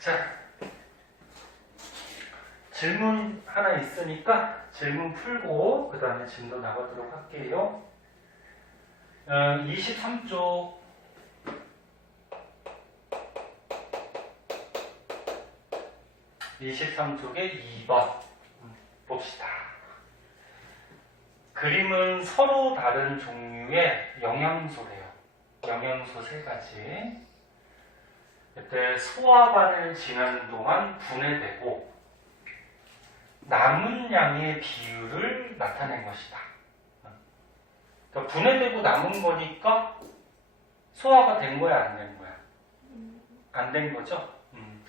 자, 질문 하나 있으니까 질문 풀고 그 다음에 진도 나가도록 할게요. 23쪽 23쪽에 2번 봅시다. 그림은 서로 다른 종류의 영양소래요. 영양소 3가지. 그때 소화관을 지나는 동안 분해되고 남은 양의 비율을 나타낸 것이다. 그러니까 분해되고 남은 거니까 소화가 된 거야, 안 된 거야? 안 된 거죠?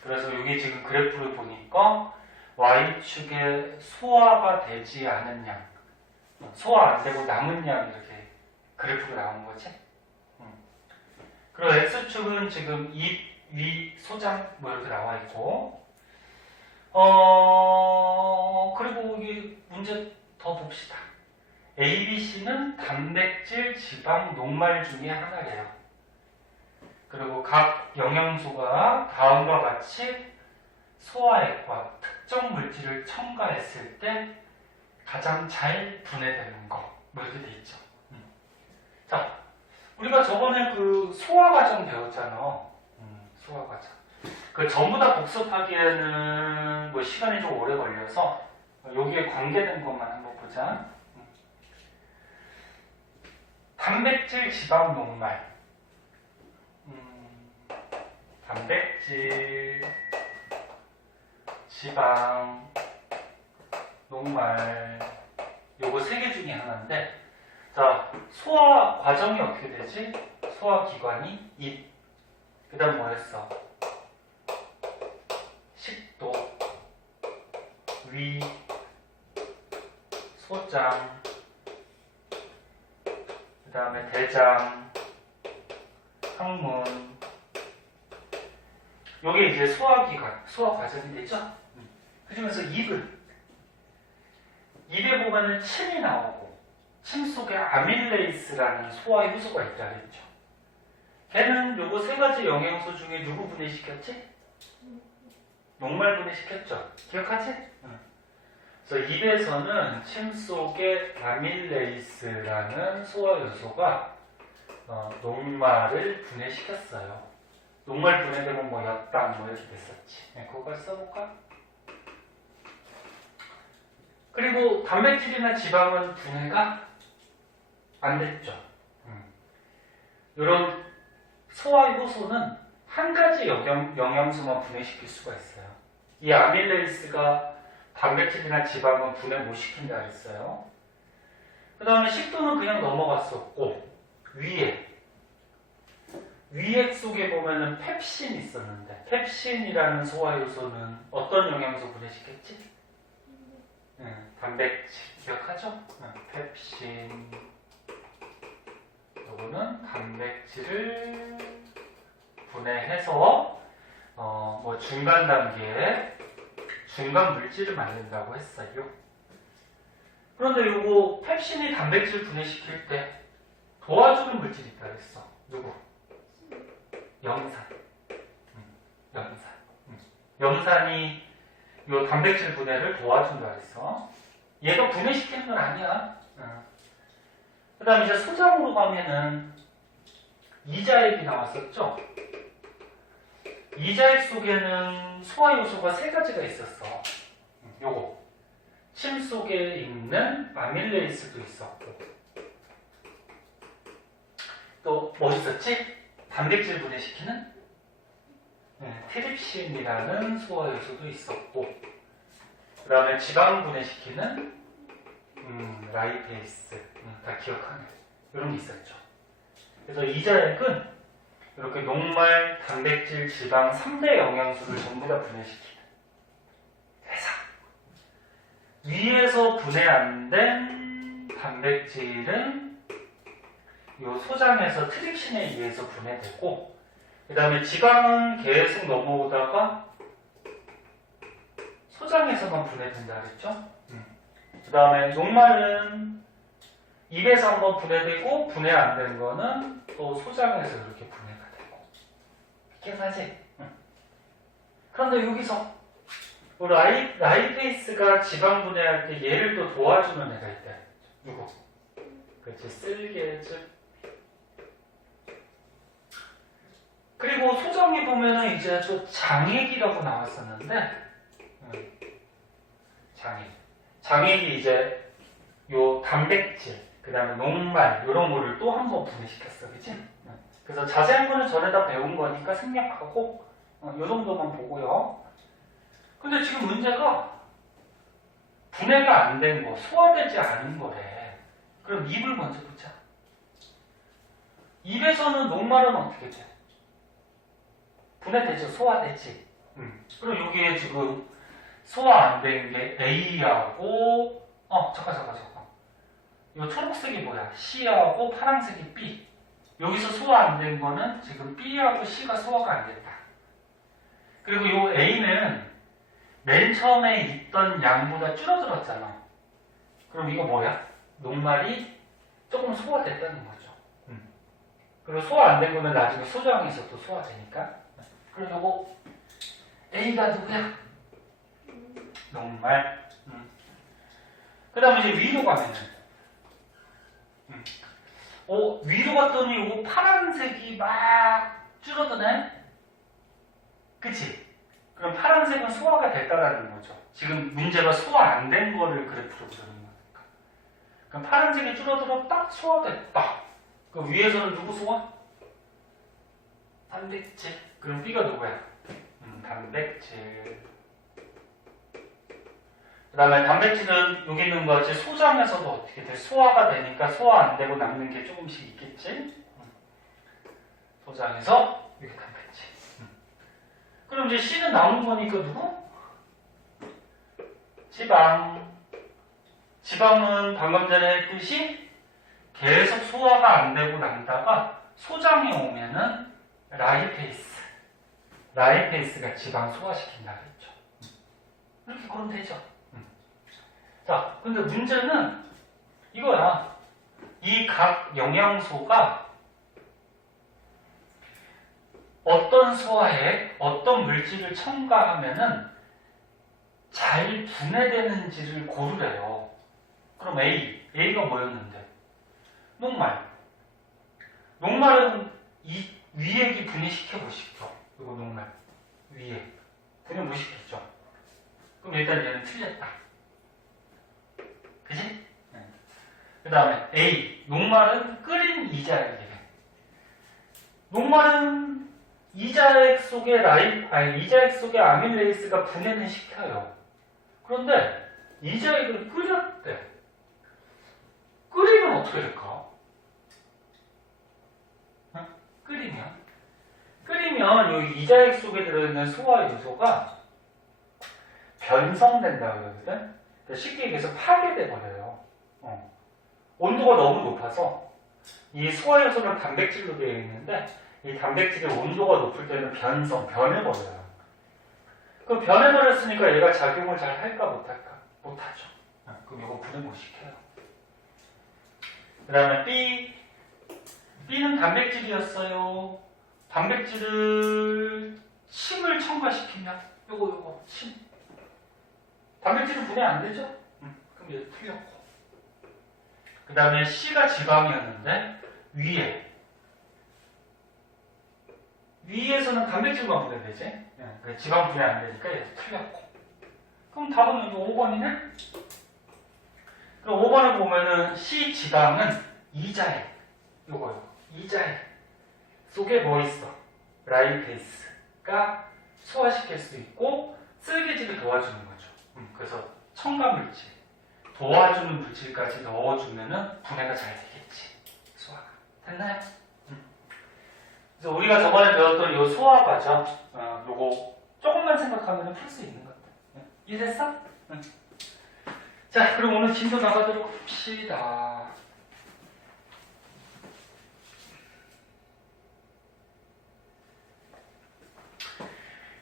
그래서 여기 지금 그래프를 보니까 Y축에 소화가 되지 않은 양, 소화 안 되고 남은 양 이렇게 그래프가 나온 거지? 그리고 X축은 지금 입, 위, 소장 뭐 이렇게 나와 있고, 그리고 여기 문제 더 봅시다. A, B, C는 단백질, 지방, 녹말 중에 하나래요. 그리고 각 영양소가 다음과 같이 소화액과 특정 물질을 첨가했을 때 가장 잘 분해되는 거, 뭐 이렇게 돼 있죠. 자, 우리가 저번에 그 소화 과정 배웠잖아. 소화 과정. 그 전부 다 복습하기에는 뭐 시간이 좀 오래 걸려서 여기에 관계된 것만 한번 보자. 단백질, 지방, 녹말. 단백질, 지방, 녹말. 요거 3개 중에 하나인데, 자, 소화 과정이 어떻게 되지? 소화 기관이 입. 그 다음 뭐였어? 식도, 위, 소장, 그 다음에 대장, 항문. 요게 이제 소화기관, 소화 과정이 되죠? 그 중에서 입은, 입에 보면은 침이 나오고, 침 속에 아밀레이스라는 소화 효소가 있다 그랬죠. 걔는 요거 3가지 영양소 중에 누구 분해시켰지? 녹말 분해시켰죠. 기억하지? 그래서 입에서는 침 속에 아밀레이스라는 소화 요소가 녹말을 분해시켰어요. 녹말 분해되면 뭐 엿당 뭐 이렇게 됐었지. 네, 그거 써볼까? 그리고 단백질이나 지방은 분해가 안 됐죠. 이런 소화 효소는 한 가지 영양소만 분해시킬 수가 있어요. 이 아밀레이스가 단백질이나 지방은 분해 못 시킨다 그랬어요. 그 다음에 식도는 그냥 넘어갔었고, 위액 속에 보면은 펩신이 있었는데, 펩신이라는 소화 요소는 어떤 영양소 분해시켰지? 단백질. 기억하죠? 펩신. 요거는 단백질을 분해해서 뭐 중간 단계에 중간 물질을 만든다고 했어요. 그런데 요거 펩신이 단백질 분해시킬 때 도와주는 물질이 있다 그랬어. 누구? 염산. 염산이 요 단백질 분해를 도와준다 그랬어. 얘가 분해시키는 건 아니야. 그 다음에 이제 소장으로 가면은 이자액이 나왔었죠? 이자액 속에는 소화 요소가 3가지가 있었어. 요거. 침 속에 있는 아밀레이스도 있었고. 또 뭐 있었지? 단백질 분해시키는 트립신이라는 소화 요소도 있었고. 그 다음에 지방 분해시키는 라이페이스. 다 기억하네. 이런 게 있었죠. 그래서 이자액은 이렇게 녹말, 단백질, 지방 3대 영양소를 전부 다 분해시키는 회사. 위에서 분해 안 된 단백질은 이 소장에서 트립신에 의해서 분해되고, 그 다음에 지방은 계속 넘어오다가 소장에서만 분해된다 그랬죠? 그 다음에 녹말은 입에서 한번 분해되고, 분해 안 된 거는 또 소장에서 이렇게 분해가 되고. 기억하지? 그런데 여기서 라이페이스가 지방 분해할 때 얘를 또 도와주는 애가 있대. 누구? 그렇지, 쓸개즙. 그리고 소정이 보면은 이제 또 장액이라고 나왔었는데, 장액이 이제 요 단백질, 그 다음에 녹말, 이런 거를 또 한 번 분해시켰어, 그치? 그래서 자세한 거는 전에다 배운 거니까 생략하고, 요 정도만 보고요. 근데 지금 문제가 분해가 안 된 거, 소화되지 않은 거래. 그럼 입을 먼저 보자. 입에서는 녹말은 어떻게 돼? 분해되죠? 소화되지? 그럼 여기에 지금 소화 안 된 게 A하고, 잠깐. 이 초록색이 뭐야? C하고 파란색이 B. 여기서 소화 안 된 거는 지금 B하고 C가 소화가 안 됐다. 그리고 이 A는 맨 처음에 있던 양보다 줄어들었잖아. 그럼 이거 뭐야? 녹말이 조금 소화됐다는 거죠. 그리고 소화 안 된 거는 나중에 소저항에서 또 소화되니까. 그럼 요거 A가 누구야? 녹말. 그 다음에 이제 위로 가면은 위로 갔더니 요거 파란색이 막 줄어드네? 그치? 그럼 파란색은 소화가 됐다라는 거죠. 지금 문제가 소화 안 된 거를 그래프로 그리는 거니까. 그럼 파란색이 줄어들었다? 소화됐다. 그 위에서는 누구 소화? 단백질. 그럼 B가 누구야? 단백질. 그 다음에 단백질은 여기 있는 거 같이 소장에서도 어떻게 돼? 소화가 되니까 소화 안 되고 남는 게 조금씩 있겠지? 소장에서 여기 단백질. 그럼 이제 C는 나오는 거니까 누구? 지방. 지방은 방금 전에 했듯이 계속 소화가 안 되고 남다가 소장이 오면은 라이페이스가 지방 소화시킨다 그랬죠. 이렇게 그러면 되죠. 자, 근데 문제는 이거야. 이 각 영양소가 어떤 소화에 어떤 물질을 첨가하면은 잘 분해되는지를 고르래요. 그럼 A가 뭐였는데? 녹말. 녹말은 이 위액이 분해시켜 보시죠. 이거 녹말. 위액. 분해 못 시켰죠. 그럼 일단 얘는 틀렸다. 그지? 그 다음에 A. 녹말은 끓인 이자액이래. 녹말은 이자액 속에 이자액 속에 아밀레이스가 분해는 시켜요. 그런데 이자액을 끓였대. 끓이면 어떻게 될까? 끓이면 여기 이자액 속에 들어있는 소화 요소가 변성된다 그러거든. 쉽게 얘기해서 파괴돼 버려요. 온도가 너무 높아서 이 소화 요소는 단백질로 되어 있는데 이 단백질의 온도가 높을 때는 변해버려요. 그럼 변해버렸으니까 얘가 작용을 잘 할까 못할까? 못하죠. 그럼 이거 분해 못 시켜요. 그 다음에 B는 단백질이었어요. 단백질을 침을 첨가시키면 요거 침. 단백질은 분해 안 되죠? 그럼 얘 틀렸고. 그 다음에 C가 지방이었는데 위에서는 단백질만 분해되지? 지방 분해 안 되니까 얘도 틀렸고. 그럼 답은 여기 5번이네? 그럼 5번을 보면은 C 지방은 이자액. 요거요. 이자액. 속에 뭐 있어? 라이페이스가 소화시킬 수 있고 쓸개질을 도와주는 거죠. 그래서 첨가물질, 도와주는 물질까지 넣어주면은 분해가 잘 되겠지. 소화가. 됐나요? 그래서 우리가 저번에 배웠던 이 소화 과정, 요거 조금만 생각하면 풀 수 있는 것들. 이해됐어? 자, 그럼 오늘 진도 나가도록 합시다.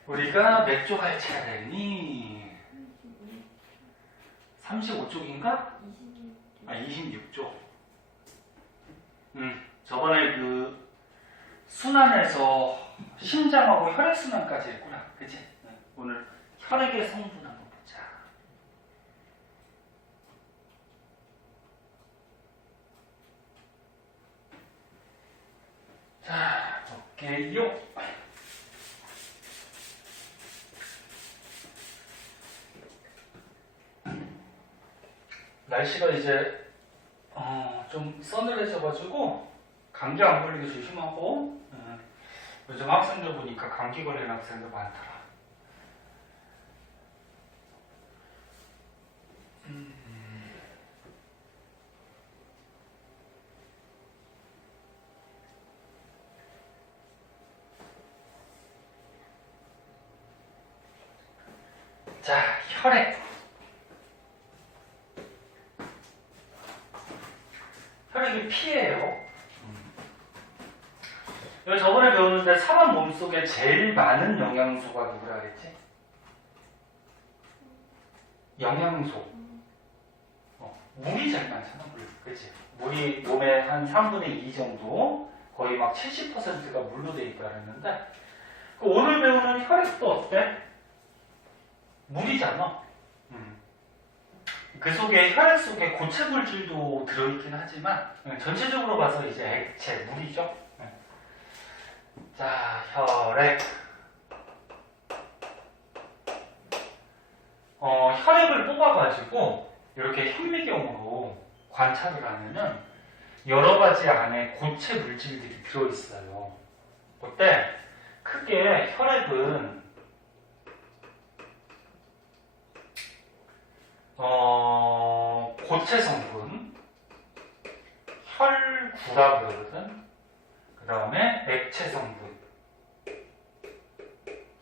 우리가 몇 쪽 할 차례니? 35쪽인가? 26쪽. 저번에 그 순환에서 심장하고 혈액순환까지 했구나. 그치? 오늘 혈액의 성분 한번 보자. 자, 볼게요. 날씨가 이제 좀 서늘해져가지고 감기 안 걸리게 조심하고 요즘 학생들 보니까 감기 걸리는 학생들 많더라. 자, 혈액. 혈액이 피예요. 여기 저번에 배웠는데 사람 몸속에 제일 많은 영양소가 누구라 그랬지? 영양소. 물이 제일 많잖아, 물. 그치? 물이 몸의 한 3분의 2 정도, 거의 막 70%가 물로 돼 있다 그랬는데, 오늘 배우는 혈액도 어때? 물이잖아. 그 속에, 혈액 속에 고체 물질도 들어있긴 하지만, 전체적으로 봐서 이제 액체, 물이죠. 자, 혈액. 혈액을 뽑아가지고 이렇게 현미경으로 관찰을 하면은 여러 가지 안에 고체 물질들이 들어있어요. 그때 크게 혈액은 고체 성분, 혈구라 그러거든. 그 다음에 액체 성분,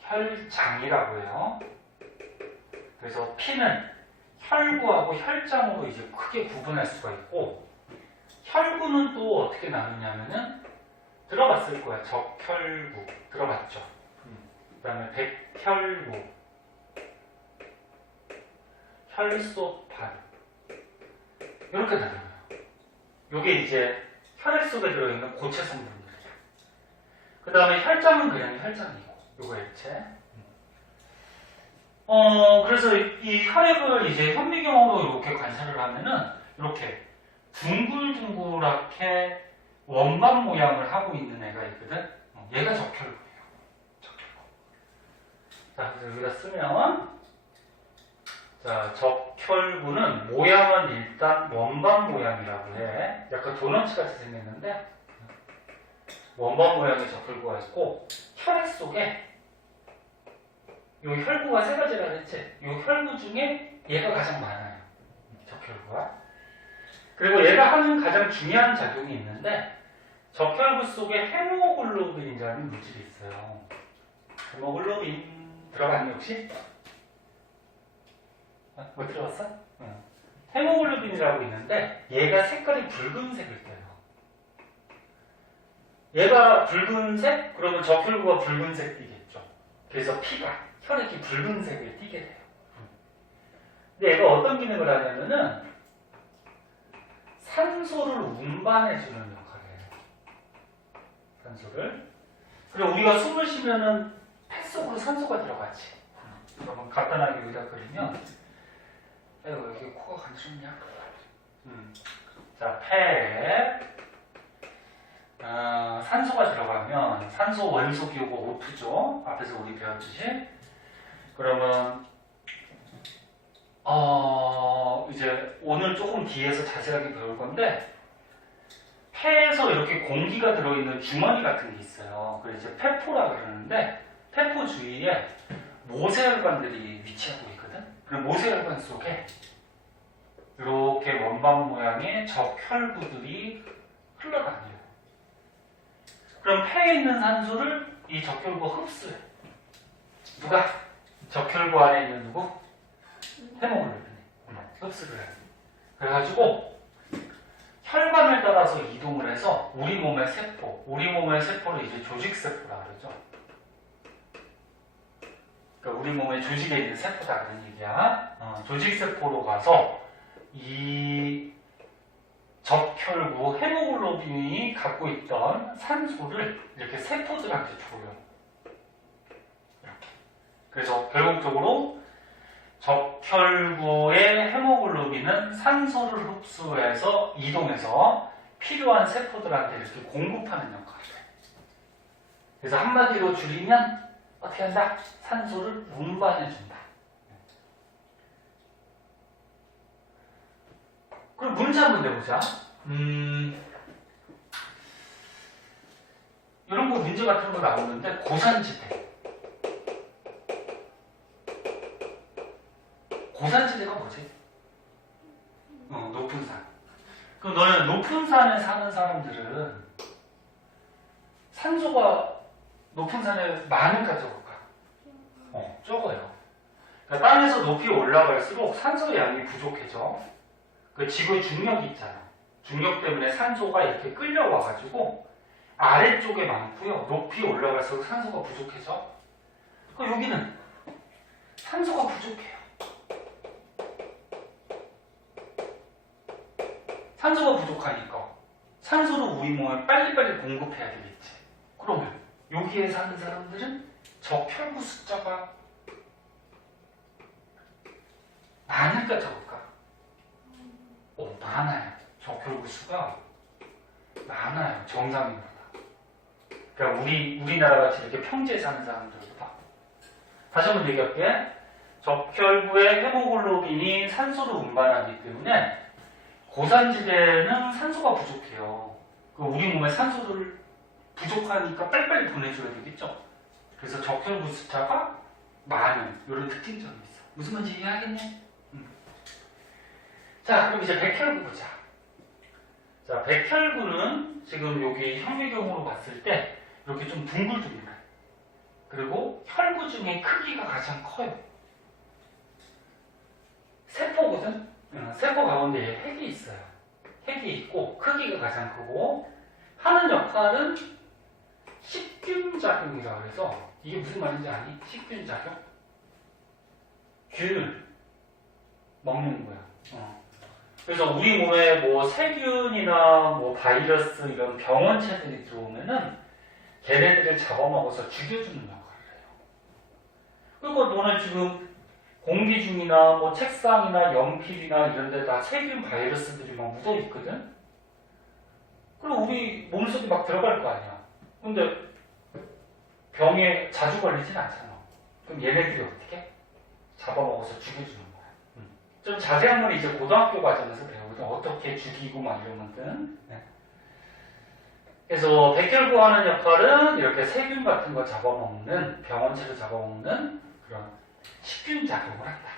혈장이라고 해요. 그래서 피는 혈구하고 혈장으로 이제 크게 구분할 수가 있고, 혈구는 또 어떻게 나누냐면은 들어봤을 거야. 적혈구 들어봤죠. 그 다음에 백혈구, 혈소판 이렇게 나눠요. 요게 이제 혈액 속에 들어있는 고체 성분들이야. 그 다음에 혈장은 그냥 혈장이고, 요거 액체. 그래서 이 혈액을 이제 현미경으로 이렇게 관찰을 하면은 이렇게 둥글둥글하게 원반 모양을 하고 있는 애가 있거든. 얘가 적혈구예요. 적혈구. 자, 그래서 여기다 쓰면, 자, 적혈구는 모양은 일단 원반 모양이라고 해. 약간 도넛 같이 생겼는데, 원반 모양의 적혈구가 있고, 혈액 속에 요 혈구가 세 가지라 그랬지? 요 혈구 중에 얘가 가장 많아요. 적혈구가. 그리고 얘가 하는 가장 중요한 작용이 있는데, 적혈구 속에 헤모글로빈이라는 물질이 있어요. 헤모글로빈 들어봤니 혹시? 못 들어봤어? 응. 헤모글로빈이라고 있는데 얘가 색깔이 붉은색을 떼요. 얘가 붉은색? 그러면 적혈구가 붉은색 띠겠죠. 그래서 피가, 혈액이 붉은색을 띠게 돼요. 근데 얘가 어떤 기능을 하냐면은 산소를 운반해주는 역할을 해요. 산소를. 그리고 우리가 숨을 쉬면은 폐 속으로 산소가 들어가지. 그러면 간단하게 여기다 그리면, 아이고, 여기 코가 간지럽냐? 자, 폐에 산소가 들어가면 산소 원소 기호가 O2죠. 앞에서 우리 배웠듯이. 그러면 이제 오늘 조금 뒤에서 자세하게 배울 건데, 폐에서 이렇게 공기가 들어있는 주머니 같은 게 있어요. 그래서 이제 폐포라 그러는데, 폐포 주위에 모세혈관들이 위치하고 있거든. 그럼 모세혈관 속에 이렇게 원반 모양의 적혈구들이 흘러다녀요. 그럼 폐에 있는 산소를 이 적혈구가 흡수해. 누가? 적혈구 안에 있는 누구? 헤모글로빈이 흡수를 해요. 그래가지고 혈관을 따라서 이동을 해서 우리 몸의 세포를 이제 조직세포라 그러죠. 그러니까 우리 몸의 조직에 있는 세포다 그런 얘기야. 조직세포로 가서 이 적혈구 헤모글로빈이 갖고 있던 산소를 이렇게 세포들한테 줘요. 이렇게. 그래서 결국적으로 적혈구의 헤모글로빈은 산소를 흡수해서 이동해서 필요한 세포들한테 이렇게 공급하는 역할을 해요. 그래서 한마디로 줄이면 어떻게 한다? 산소를 운반해준다. 그럼 문제 한번 내보자. 이런 거 문제 같은 거 나오는데 고산지대. 고산지대가 뭐지? 높은 산. 그럼 너는 높은 산에 사는 사람들은 산소가 높은 산에 많을까 적을까? 적어요. 그러니까 땅에서 높이 올라갈수록 산소 양이 부족해져. 그 지구의 중력이 있잖아. 중력 때문에 산소가 이렇게 끌려와가지고 아래쪽에 많고요. 높이 올라갈수록 산소가 부족해져. 여기는 산소가 부족해요. 산소가 부족하니까 산소를 우리 몸에 빨리빨리 공급해야 되겠지. 그러면 여기에 사는 사람들은 적혈구 숫자가 많을까 적을까? 많아요. 적혈구 수가 많아요. 정상인보다. 그러니까 우리나라 같이 이렇게 평지에 사는 사람들보다. 다시 한번 얘기할게. 적혈구의 헤모글로빈이 산소를 운반하기 때문에 고산지대는 산소가 부족해요. 우리 몸에 산소를 부족하니까 빨리빨리 보내줘야 되겠죠. 그래서 적혈구 숫자가 많은 이런 특징점이 있어. 무슨 말인지 이해하겠니? 자, 그럼 이제 백혈구 보자. 자, 백혈구는 지금 여기 현미경으로 봤을 때 이렇게 좀 둥글둥글해. 그리고 혈구 중에 크기가 가장 커요. 세포거든? 세포 가운데에 핵이 있어요. 핵이 있고 크기가 가장 크고 하는 역할은 식균작용이라고 해서 이게 무슨 말인지 아니? 식균작용? 균을 먹는 거야. 그래서 우리 몸에 뭐 세균이나 뭐 바이러스 이런 병원체들이 들어오면은 걔네들을 잡아먹어서 죽여주는 역할을 해요. 그리고 너는 지금 공기 중이나 뭐 책상이나 연필이나 이런 데다 세균 바이러스들이 막 묻어 있거든? 그럼 우리 몸속에 막 들어갈 거 아니야. 근데 병에 자주 걸리진 않잖아. 그럼 얘네들이 어떻게? 잡아먹어서 죽여주는 거야. 좀 자세한 건 이제 고등학교 과정에서 배우거든. 어떻게 죽이고 막 이런 것들은. 네. 그래서 백혈구 하는 역할은 이렇게 세균 같은 거 잡아먹는, 병원체를 잡아먹는 그런 식균 작용을 한다.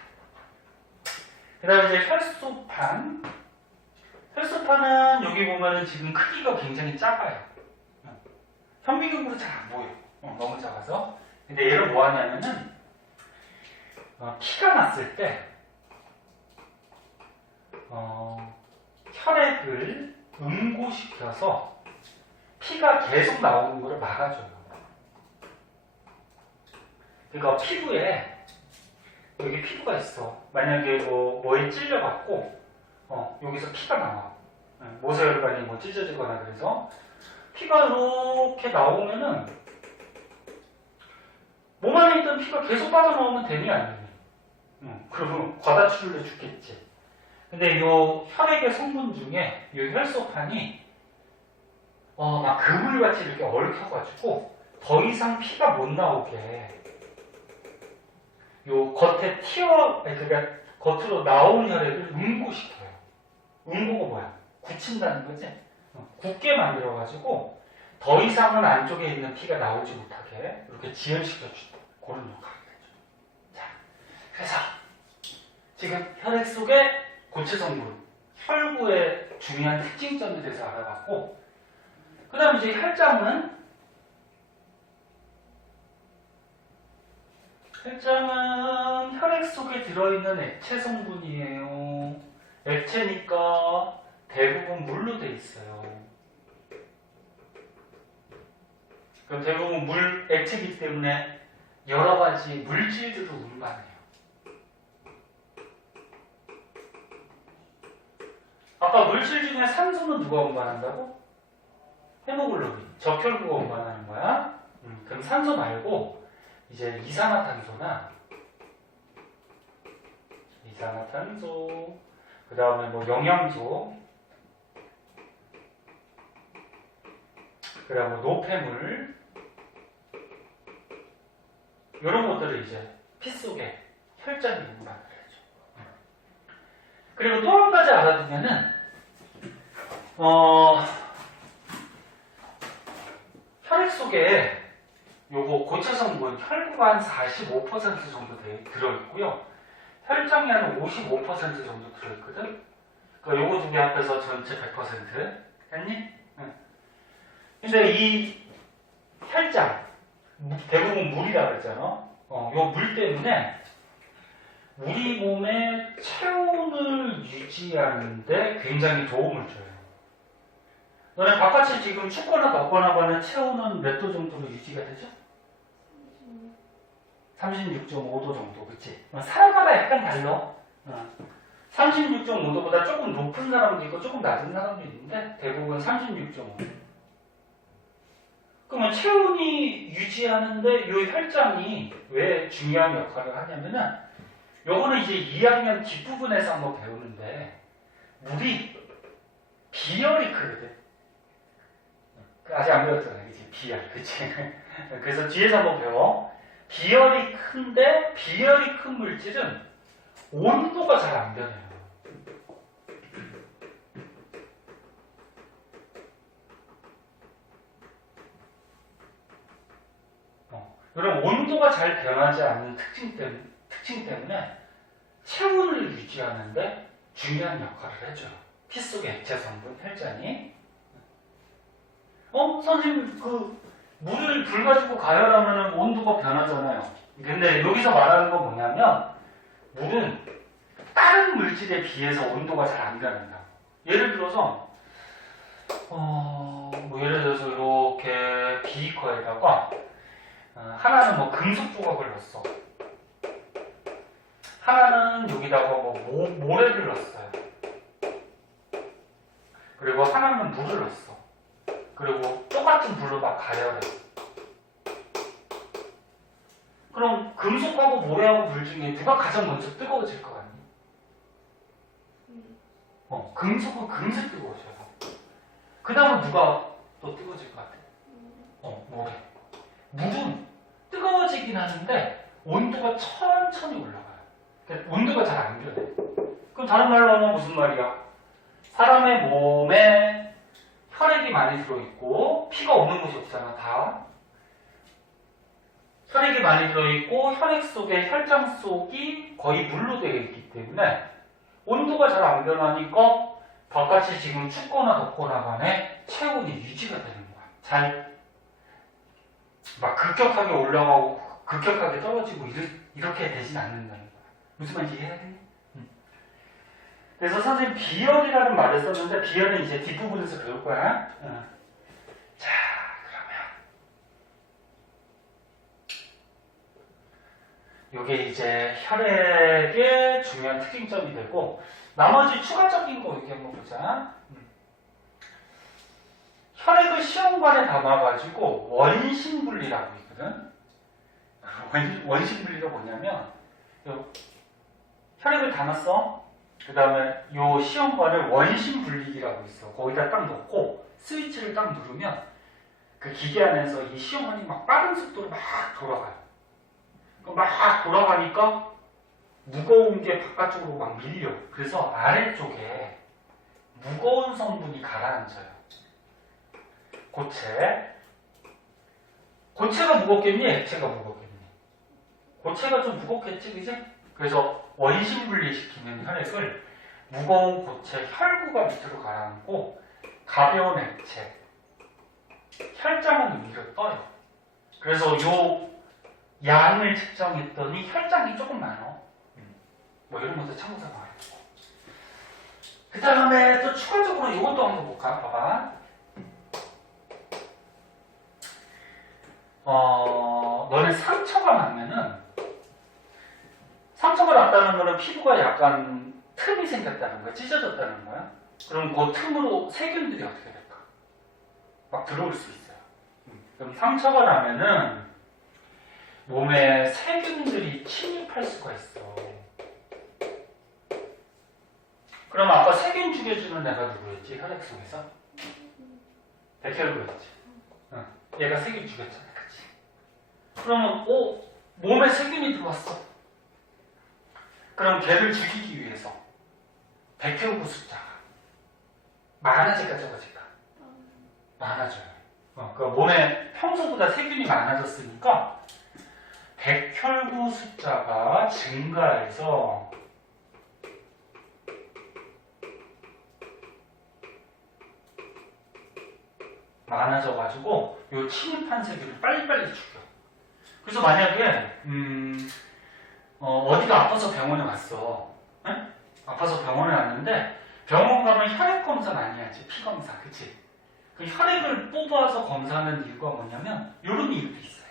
그 다음에 이제 혈소판. 혈소판은 여기 보면은 지금 크기가 굉장히 작아요. 현미경으로 잘 안 보여. 너무 작아서. 근데 얘를 뭐 하냐면은, 피가 났을 때, 혈액을 응고시켜서 피가 계속 나오는 것을 막아줘요. 그러니까 피부에 여기 피부가 있어. 만약에 뭐에 찔려갖고 여기서 피가 나와. 모세혈관이 뭐 찢어지거나 그래서 피가 이렇게 나오면은 몸 안에 있던 피가 계속 빠져나오면 되니 아니니? 그러면 과다출혈로 죽겠지. 근데 이 혈액의 성분 중에 이 혈소판이 막 그물같이 이렇게 얽혀가지고 더 이상 피가 못 나오게 요 겉에 그러니까 겉으로 나오는 혈액을 응고시켜요. 응고가 뭐야? 굳힌다는 거지? 굳게 만들어가지고 더 이상은 안쪽에 있는 피가 나오지 못하게 이렇게 지연시켜준다. 그런 역할을 해줘. 자, 그래서 지금 혈액 속에 고체 성분, 혈구의 중요한 특징점에 대해서 알아봤고, 그 다음에 이제 혈장은 혈액 속에 들어있는 액체 성분이에요. 액체니까 대부분 물로 돼 있어요. 그럼 대부분 액체이기 때문에 여러 가지 물질들을 운반해요. 아까 물질 중에 산소는 누가 운반한다고? 헤모글로빈, 적혈구가 운반하는 거야. 그럼 산소 말고 이제 이산화탄소, 그 다음에 뭐 영양소, 그 다음에 노폐물, 이런 것들을 이제 피 속에 혈장이 만들어야죠. 그리고 또 한 가지 알아두면은, 혈액 속에 요거 고체 성분, 혈구가 한 45% 정도 들어있고요. 혈장이 한 55% 정도 들어있거든? 그러니까 요거 두 개 합해서 전체 100% 했니? 응. 근데 이 혈장, 대부분 물이라고 그랬잖아. 요 물 때문에 우리 몸의 체온을 유지하는데 굉장히 도움을 줘요. 너네 바깥에 지금 춥거나 덥거나 하는 체온은 몇 도 정도로 유지가 되죠? 36.5도 정도, 그치? 사람마다 약간 달라. 36.5도보다 조금 높은 사람도 있고 조금 낮은 사람도 있는데 대부분 36.5도. 그러면 체온이 유지하는데 이 혈장이 왜 중요한 역할을 하냐면은 요거는 이제 2학년 뒷부분에서 한번 배우는데 물이 비열이 크거든. 아직 안 배웠잖아, 그치? 비열, 그치? 그래서 뒤에서 한번 배워. 비열이 큰데 비열이 큰 물질은 온도가 잘 안 변해요. 그럼 온도가 잘 변하지 않는 특징 때문에 체온을 유지하는데 중요한 역할을 해줘요. 피 속의 액체 성분 혈장이. 선생님, 물을 불 가지고 가열하면 온도가 변하잖아요. 근데 여기서 말하는 건 뭐냐면 물은 다른 물질에 비해서 온도가 잘 안 변한다. 예를 들어서 예를 들어서 이렇게 비커에다가 하나는 뭐 금속 조각을 넣었어. 하나는 여기다가 뭐 모래를 넣었어요. 그리고 하나는 물을 넣었어. 그리고 똑같은 불로 막 가열해. 그럼 금속하고 모래하고 물 중에 누가 가장 먼저 뜨거워질 것 같니? 금속은 금세 뜨거워져요. 그 다음은 누가 또 뜨거워질 것 같아? 모래. 물은 뜨거워지긴 하는데 온도가 천천히 올라가요. 그러니까 온도가 잘 안 변해. 그럼 다른 말로 하면 무슨 말이야? 사람의 몸에 혈액이 많이 들어있고 피가 없는 곳이 없잖아, 다. 혈액이 많이 들어있고 혈액 속에 혈장 속이 거의 물로 되어 있기 때문에 온도가 잘 안 변하니까 바깥이 지금 춥거나 덥거나 간에 체온이 유지가 되는 거야. 잘 막 급격하게 올라가고 급격하게 떨어지고 이렇게 되진 않는다는 거야. 무슨 말인지 이해하겠니? 그래서 선생님 비열이라는 말을 썼는데 비열은 이제 뒷부분에서 배울 거야. 자, 그러면 이게 이제 혈액의 중요한 특징점이 되고 나머지 추가적인 거 이렇게 한번 보자. 혈액을 시험관에 담아가지고 원심분리라고 있거든. 원심분리가 뭐냐면 혈액을 담았어. 그 다음에 요 시험관을 원심분리기라고 있어. 거기다 딱 넣고 스위치를 딱 누르면 그 기계 안에서 이 시험관이 막 빠른 속도로 막 돌아가요. 막 돌아가니까 무거운 게 바깥쪽으로 막 밀려. 그래서 아래쪽에 무거운 성분이 가라앉아요. 고체가 무겁겠니? 액체가 무겁겠니? 고체가 좀 무겁겠지, 그지? 그래서 원심분리시키는 혈액을 무거운 고체 혈구가 밑으로 가라앉고 가벼운 액체 혈장은 위로 떠요. 그래서 요 양을 측정했더니 혈장이 조금 많아. 뭐 이런 것도 참고서 봐요. 그 다음에 또 추가적으로 이것도 한번 볼까? 봐봐. 너네 상처가 났다는 거는 피부가 약간 틈이 생겼다는 거야. 찢어졌다는 거야. 그럼 그 틈으로 세균들이 어떻게 될까? 막 들어올 수 있어요. 그럼 상처가 나면은 몸에 세균들이 침입할 수가 있어. 그럼 아까 세균 죽여주는 애가 누구였지? 혈액 속에서? 백혈구였지. 얘가 세균 죽였잖아, 그치? 그러면 몸에 세균이 들어왔어. 그럼 걔를 죽이기 위해서 백혈구 숫자가 많아질까 적어질까? 많아져요. 그러니까 몸에 평소보다 세균이 많아졌으니까 백혈구 숫자가 증가해서 많아져가지고 요 침입한 세균을 빨리빨리 죽여. 그래서 만약에 어디가 아파서 병원에 왔어. 응? 아파서 병원에 왔는데 병원 가면 혈액 검사 많이 하지. 피 검사, 그치? 그 혈액을 뽑아서 검사하는 이유가 뭐냐면 이런 이유도 있어요.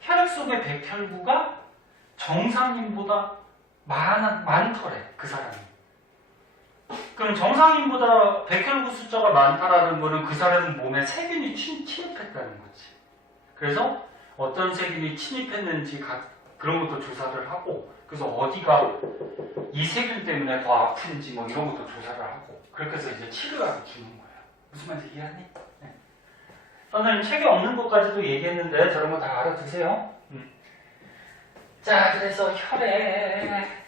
혈액 속의 백혈구가 정상인보다 많더래, 그 사람이. 그럼 정상인보다 백혈구 숫자가 많다라는 거는 그 사람 몸에 세균이 침입했다는 거지. 그래서 어떤 세균이 침입했는지 그런 것도 조사를 하고, 그래서 어디가 이 세균 때문에 더 아픈지 뭐 이런 것도 조사를 하고, 그렇게 해서 이제 치료약을 주는 거예요. 무슨 말인지 이해하니? 네. 선생님 책에 없는 것까지도 얘기했는데 저런 거 다 알아두세요. 자, 그래서 혈액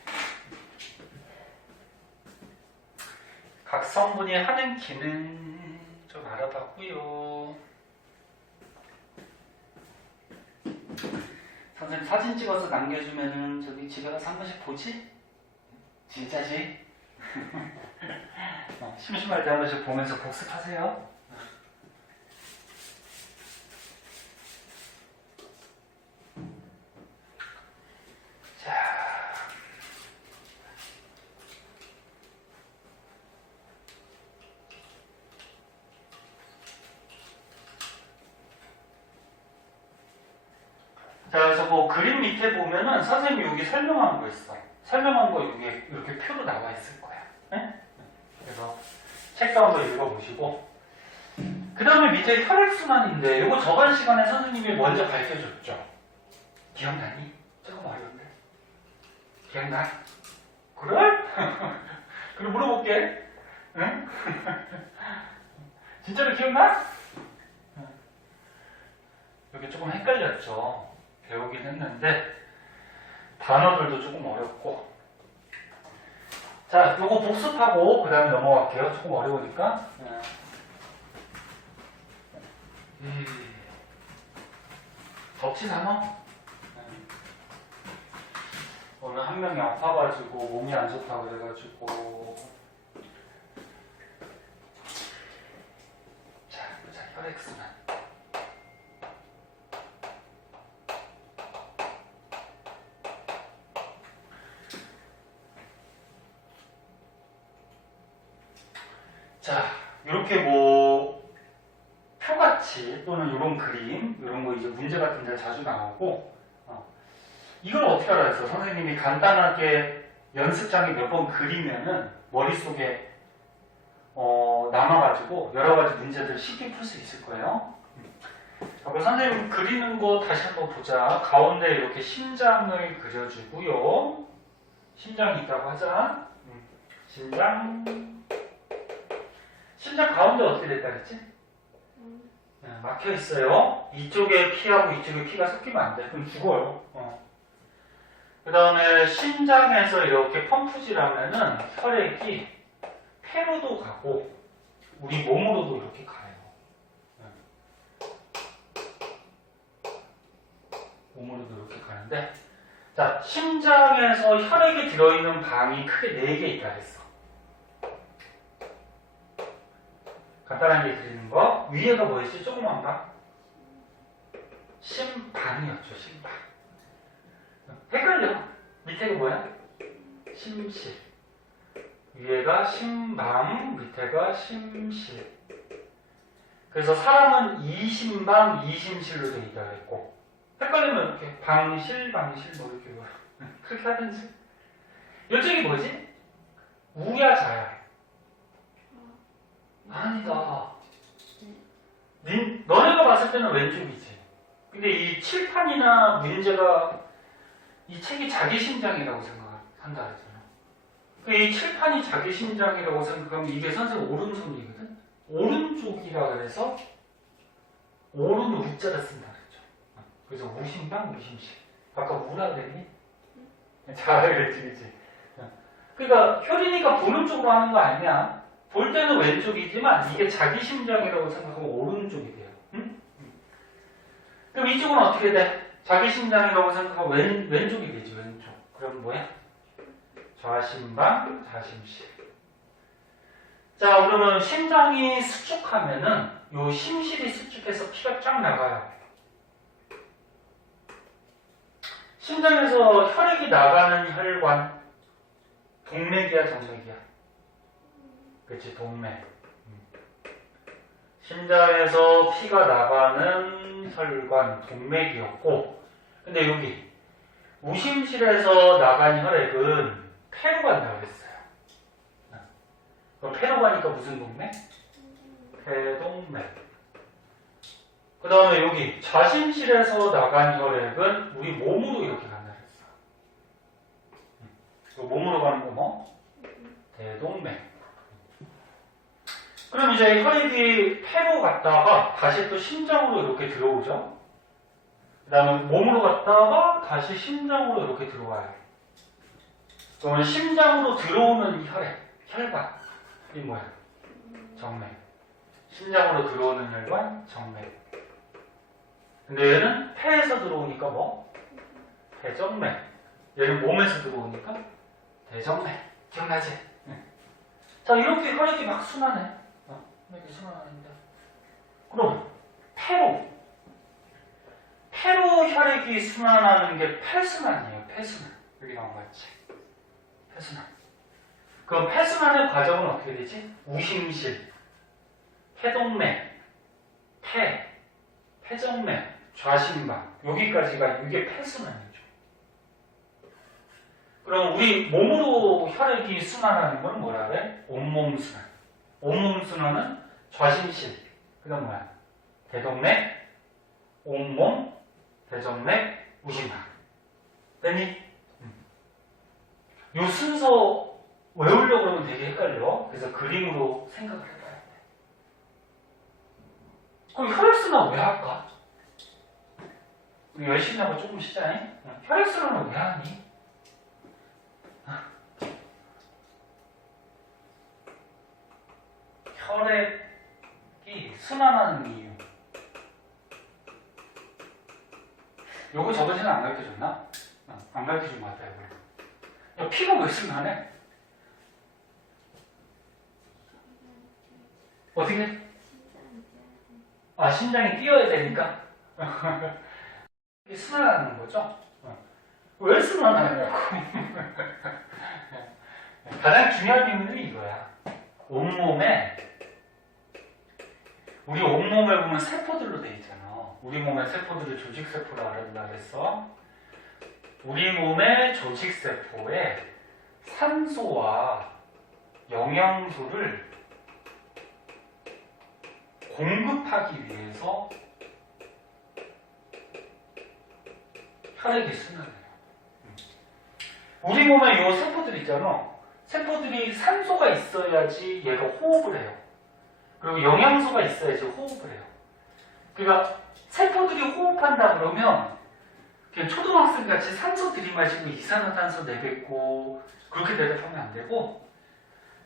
각 성분이 하는 기능 좀 알아봤고요. 선생님 사진 찍어서 남겨주면은 저기 집에 가서 한 번씩 보지? 진짜지? 심심할 때 한 번씩 보면서 복습하세요. 자, 그래서 뭐 그림 밑에 보면은 선생님이 여기 설명한 거 있어. 설명한 거 여기 이렇게 표로 나와 있을 거야. 네? 그래서 책도 한번 읽어보시고. 그 다음에 밑에 혈액순환인데 이거 저번 시간에 선생님이 먼저 밝혀줬죠. 기억나니? 조금 어려운데. 기억나? 그래? 그럼 물어볼게. 응? 진짜로 기억나? 여기 조금 헷갈렸죠. 배우긴 했는데 단어들도 조금 어렵고. 자, 요거 복습하고 그 다음에 넘어갈게요. 조금 어려우니까. 덥진 않아? 오늘 한 명이 아파가지고 몸이 안 좋다고 그래가지고. 자, 혈액순환. 자, 이렇게 뭐 표같이 또는 이런 그림, 이런 거 이제 문제 같은 데 자주 나오고, 이걸 어떻게 알아요? 선생님이 간단하게 연습장에 몇 번 그리면은 머릿속에 남아가지고 여러 가지 문제들 쉽게 풀 수 있을 거예요. 그럼 선생님 그리는 거 다시 한번 보자. 가운데 이렇게 심장을 그려주고요. 심장이 있다고 하자. 심장 가운데 어떻게 될까 했지? 막혀 있어요. 이쪽에 피하고 이쪽에 피가 섞이면 안 돼. 그럼 죽어요. 그 다음에 심장에서 이렇게 펌프질 하면은 혈액이 폐로도 가고 우리 몸으로도 이렇게 가요. 몸으로도 이렇게 가는데, 자, 심장에서 혈액이 들어있는 방이 크게 4개 있다 그랬어. 간단하게 드리는 거. 위에가 뭐였지? 조그만 방? 심방이었죠, 심방. 헷갈려. 밑에가 뭐야? 심실. 위에가 심방, 밑에가 심실. 그래서 사람은 이심방, 이심실로 되어 있다 그랬고, 헷갈리면 이렇게 방실, 방실 뭐 이렇게 뭐 그렇게 하든지. 이쪽이 뭐지? 우야자야. 아니다. 너네가 봤을 때는 왼쪽이지. 근데 이 칠판이나 문제가 이 책이 자기 심장이라고 생각한다 그랬잖아. 이 칠판이 자기 심장이라고 생각하면 이게 선생님 오른손이거든. 오른쪽이라 그래서 오른 우자를 쓴다 그랬죠. 그래서 우심방 우심실. 아까 우라 그랬니? 잘 그랬지, 그치? 그러니까 효린이가 보는 쪽으로 하는 거 아니야. 볼 때는 왼쪽이지만 이게 자기 심장이라고 생각하면 오른쪽이 돼요. 응? 그럼 이쪽은 어떻게 돼? 자기 심장이라고 생각하면 왼쪽이 되지, 왼쪽. 그럼 뭐야? 좌심방, 좌심실. 자, 그러면 심장이 수축하면은 요 심실이 수축해서 피가 쫙 나가요. 심장에서 혈액이 나가는 혈관, 동맥이야, 정맥이야? 그치, 동맥. 심장에서 피가 나가는 혈관, 동맥이었고, 근데 여기 우심실에서 나간 혈액은 폐로 간다고 그랬어요. 그럼 폐로 가니까 무슨 동맥? 폐동맥. 그 다음에 여기 좌심실에서 나간 혈액은 우리 몸으로 이렇게 간다 그랬어. 몸으로 가는 거 뭐? 대동맥. 그럼 이제 혈액이 폐로 갔다가 다시 또 심장으로 이렇게 들어오죠. 그 다음에 몸으로 갔다가 다시 심장으로 이렇게 들어와요. 그러면 심장으로 들어오는 혈액, 혈관. 이 뭐야? 정맥. 심장으로 들어오는 혈관, 정맥. 근데 얘는 폐에서 들어오니까 뭐? 대정맥. 얘는 몸에서 들어오니까 대정맥. 기억나지? 네. 자, 이렇게 혈액이 막 순환해. 혈액이 순환하는데. 그럼 폐로 혈액이 순환하는 게 폐순환이에요. 폐순환. 여기 나온 거 있지? 폐순환. 그럼 폐순환의 과정은 어떻게 되지? 우심실, 폐동맥, 폐정맥, 좌심방. 여기까지가 이게 폐순환이죠. 그럼 우리 몸으로 혈액이 순환하는 건 뭐라 그래? 온몸 순환. 온몸 순환은 좌심실. 그 다음 뭐야? 대동맥, 온몸, 대정맥, 우심방. 됐니? 요 순서 외우려고 그러면 되게 헷갈려. 그래서 그림으로 생각을 해봐야 돼. 그럼 혈액순환 왜 할까? 우리 열심히 하고 조금 쉬자니? 혈액순환은 왜 하니? 혈액이 순환하는 이유. 요거 저번 시간에 안 가르쳐줬나? 안 가르쳐준 것 같아요. 야, 피가 왜 순환해? 어떻게? 아, 심장이 뛰어야 되니까? 순환하는 거죠? 왜 순환하냐고. 가장 중요한 이유는 이거야. 우리 온몸에 보면 세포들로 돼 있잖아. 우리 몸의 세포들을 조직세포라고 한다 그랬어. 우리 몸의 조직세포에 산소와 영양소를 공급하기 위해서 혈액이 순환해요. 우리 몸에 이 세포들 있잖아. 세포들이 산소가 있어야지 얘가 호흡을 해요. 그리고 영양소가 있어야지 호흡을 해요. 그러니까 세포들이 호흡한다 그러면 그냥 초등학생 같이 산소 들이마시고 이산화탄소 내뱉고 그렇게 대답하면 안 되고,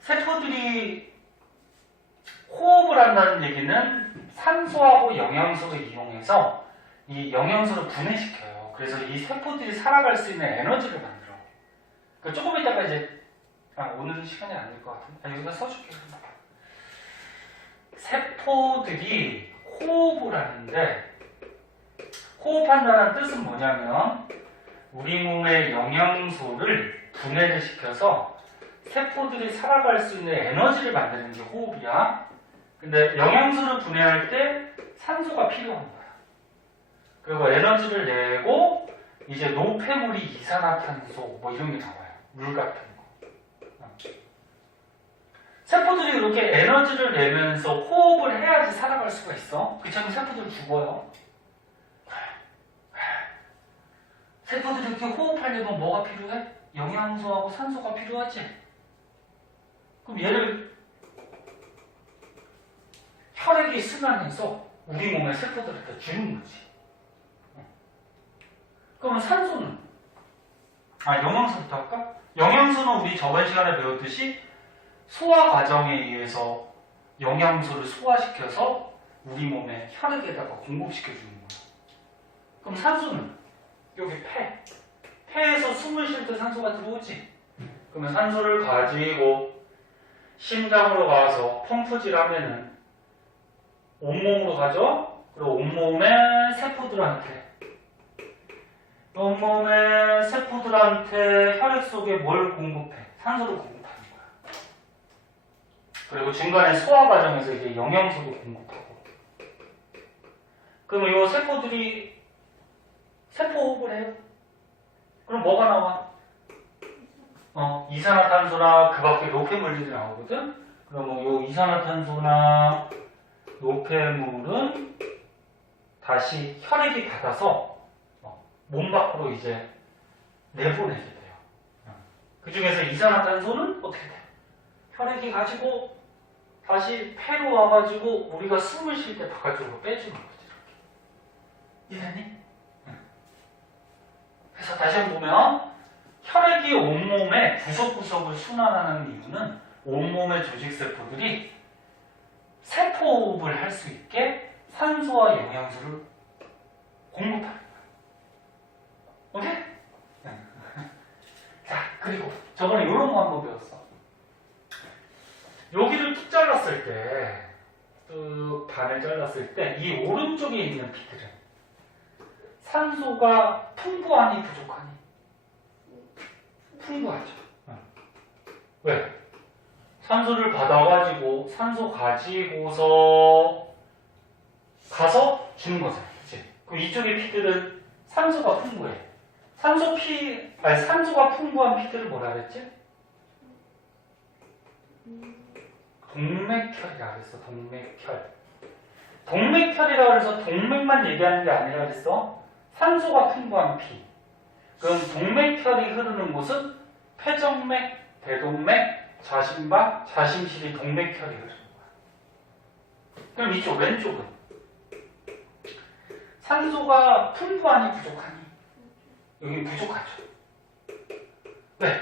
세포들이 호흡을 한다는 얘기는 산소하고 영양소를 이용해서 이 영양소를 분해시켜요. 그래서 이 세포들이 살아갈 수 있는 에너지를 만들어. 그러니까 조금 이따가 이제 오늘은 시간이 안 될 것 같은데 여기다 써줄게요. 세포들이 호흡을 하는데, 호흡한다는 뜻은 뭐냐면 우리 몸의 영양소를 분해를 시켜서 세포들이 살아갈 수 있는 에너지를 만드는 게 호흡이야. 근데 영양소를 분해할 때 산소가 필요한 거야. 그리고 에너지를 내고 이제 노폐물이 이산화탄소 뭐 이런 게 나와요. 물 같은 거. 세포들이 이렇게 에너지를 내면서 호흡을 해야지 살아갈 수가 있어. 그렇지 않으면 세포들 죽어요. 세포들이 이렇게 호흡하려면 뭐가 필요해? 영양소하고 산소가 필요하지. 그럼 얘를 혈액이 순환해서 우리 몸의 세포들한테 주는 거지. 그러면 산소는? 영양소부터 할까? 영양소는 우리 저번 시간에 배웠듯이 소화 과정에 의해서 영양소를 소화시켜서 우리 몸의 혈액에다가 공급시켜주는 거야. 그럼 산소는? 여기 폐. 폐에서 숨을 쉴 때 산소가 들어오지. 그러면 산소를 가지고 심장으로 가서 펌프질 하면은 온몸으로 가죠? 그리고 온몸의 세포들한테 혈액 속에 뭘 공급해? 산소를 공급하는 거야. 그리고 중간에 소화 과정에서 이제 영양소도 공급하고. 그러면 이 세포들이 세포호흡을 해요. 그럼 뭐가 나와? 이산화탄소나 그 밖에 노폐물들이 나오거든? 그러면 이 이산화탄소나 노폐물은 다시 혈액이 받아서 몸 밖으로 이제 내보내게 돼요. 그 중에서 이산화탄소는 어떻게 돼? 혈액이 가지고 다시 폐로 와가지고 우리가 숨을 쉴 때 바깥쪽으로 빼주는 거지. 이해되니? 그래서 다시 한번 보면 혈액이 온몸의 구석구석을 순환하는 이유는 온몸의 조직세포들이 세포호흡을 할 수 있게 산소와 영양소를 공급하는 거야. 오케이? 자, 그리고 저번에 이런 거 한번 배웠어. 여기를 뚝 잘랐을 때, 반을 잘랐을 때, 이 오른쪽에 있는 피들은 산소가 풍부하니 부족하니? 풍부하죠. 왜? 산소를 받아가지고 산소 가지고서 가서 주는 거잖아. 그치? 그럼 이쪽의 피들은 산소가 풍부해. 산소가 풍부한 피들을 뭐라 그랬지? 동맥혈이라 그랬어. 동맥혈이라 그래서 동맥만 얘기하는 게 아니라 그랬어. 산소가 풍부한 피. 그럼 동맥혈이 흐르는 곳은 폐정맥, 대동맥, 좌심박, 좌심실이 동맥혈이 흐르는 거야. 그럼 이쪽 왼쪽은 산소가 풍부하니 부족하니? 여긴 부족하죠. 네,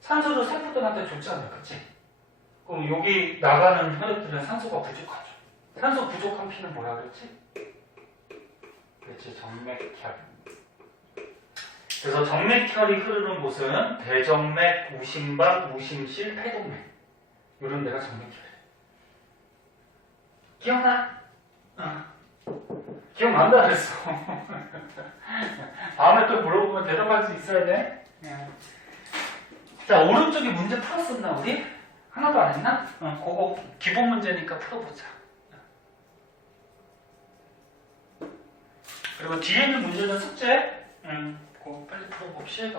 산소를 세포들한테 줬잖아요. 그치? 그럼 여기 나가는 혈액들은 산소가 부족하죠. 산소 부족한 피는 뭐라 그랬지? 그렇지, 정맥혈. 그래서 정맥혈이 흐르는 곳은 대정맥, 우심박, 우심실, 폐동맥. 이런 데가 정맥혈이에요. 기억나? 기억난다 그랬어. 다음에 또 물어보면 대답할 수 있어야 돼. 자, 오른쪽에 문제 풀었었나 우리? 하나도 안 했나? 그거 기본 문제니까 풀어보자. 그리고 뒤에 있는 문제는 숙제. 그거 빨리 풀어봅시다.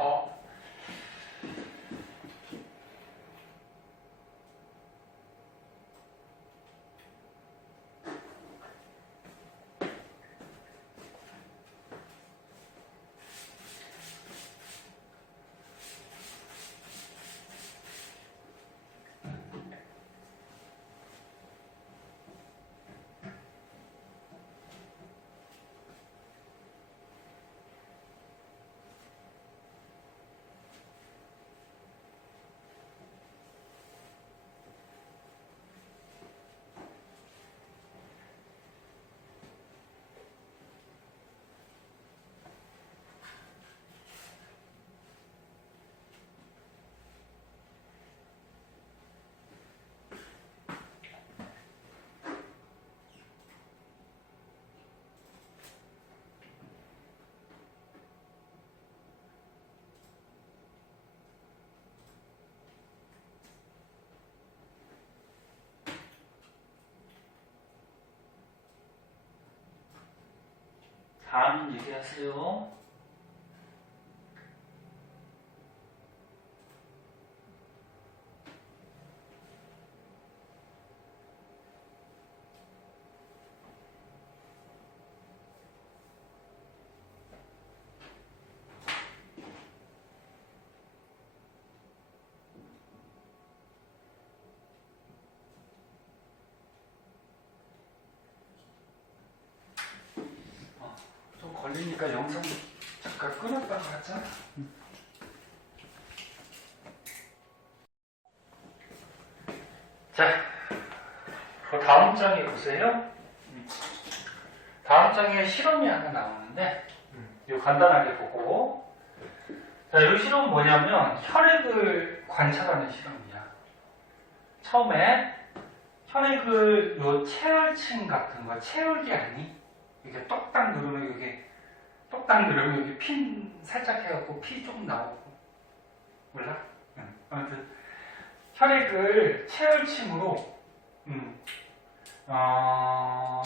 다음 얘기하세요. 걸리니까 영상 잠깐 끊었다가 하자. 자, 그 다음 장에 보세요. 다음 장에 실험이 하나 나오는데, 이거 간단하게 보고. 자, 이 실험은 뭐냐면 혈액을 관찰하는 실험이야. 처음에 혈액을 요 체열층 같은 거, 체열기 아니? 이게 똑딱 누르면 여기 핀 살짝 해갖고 피 조금 나오고. 몰라? 아무튼 혈액을 체열층으로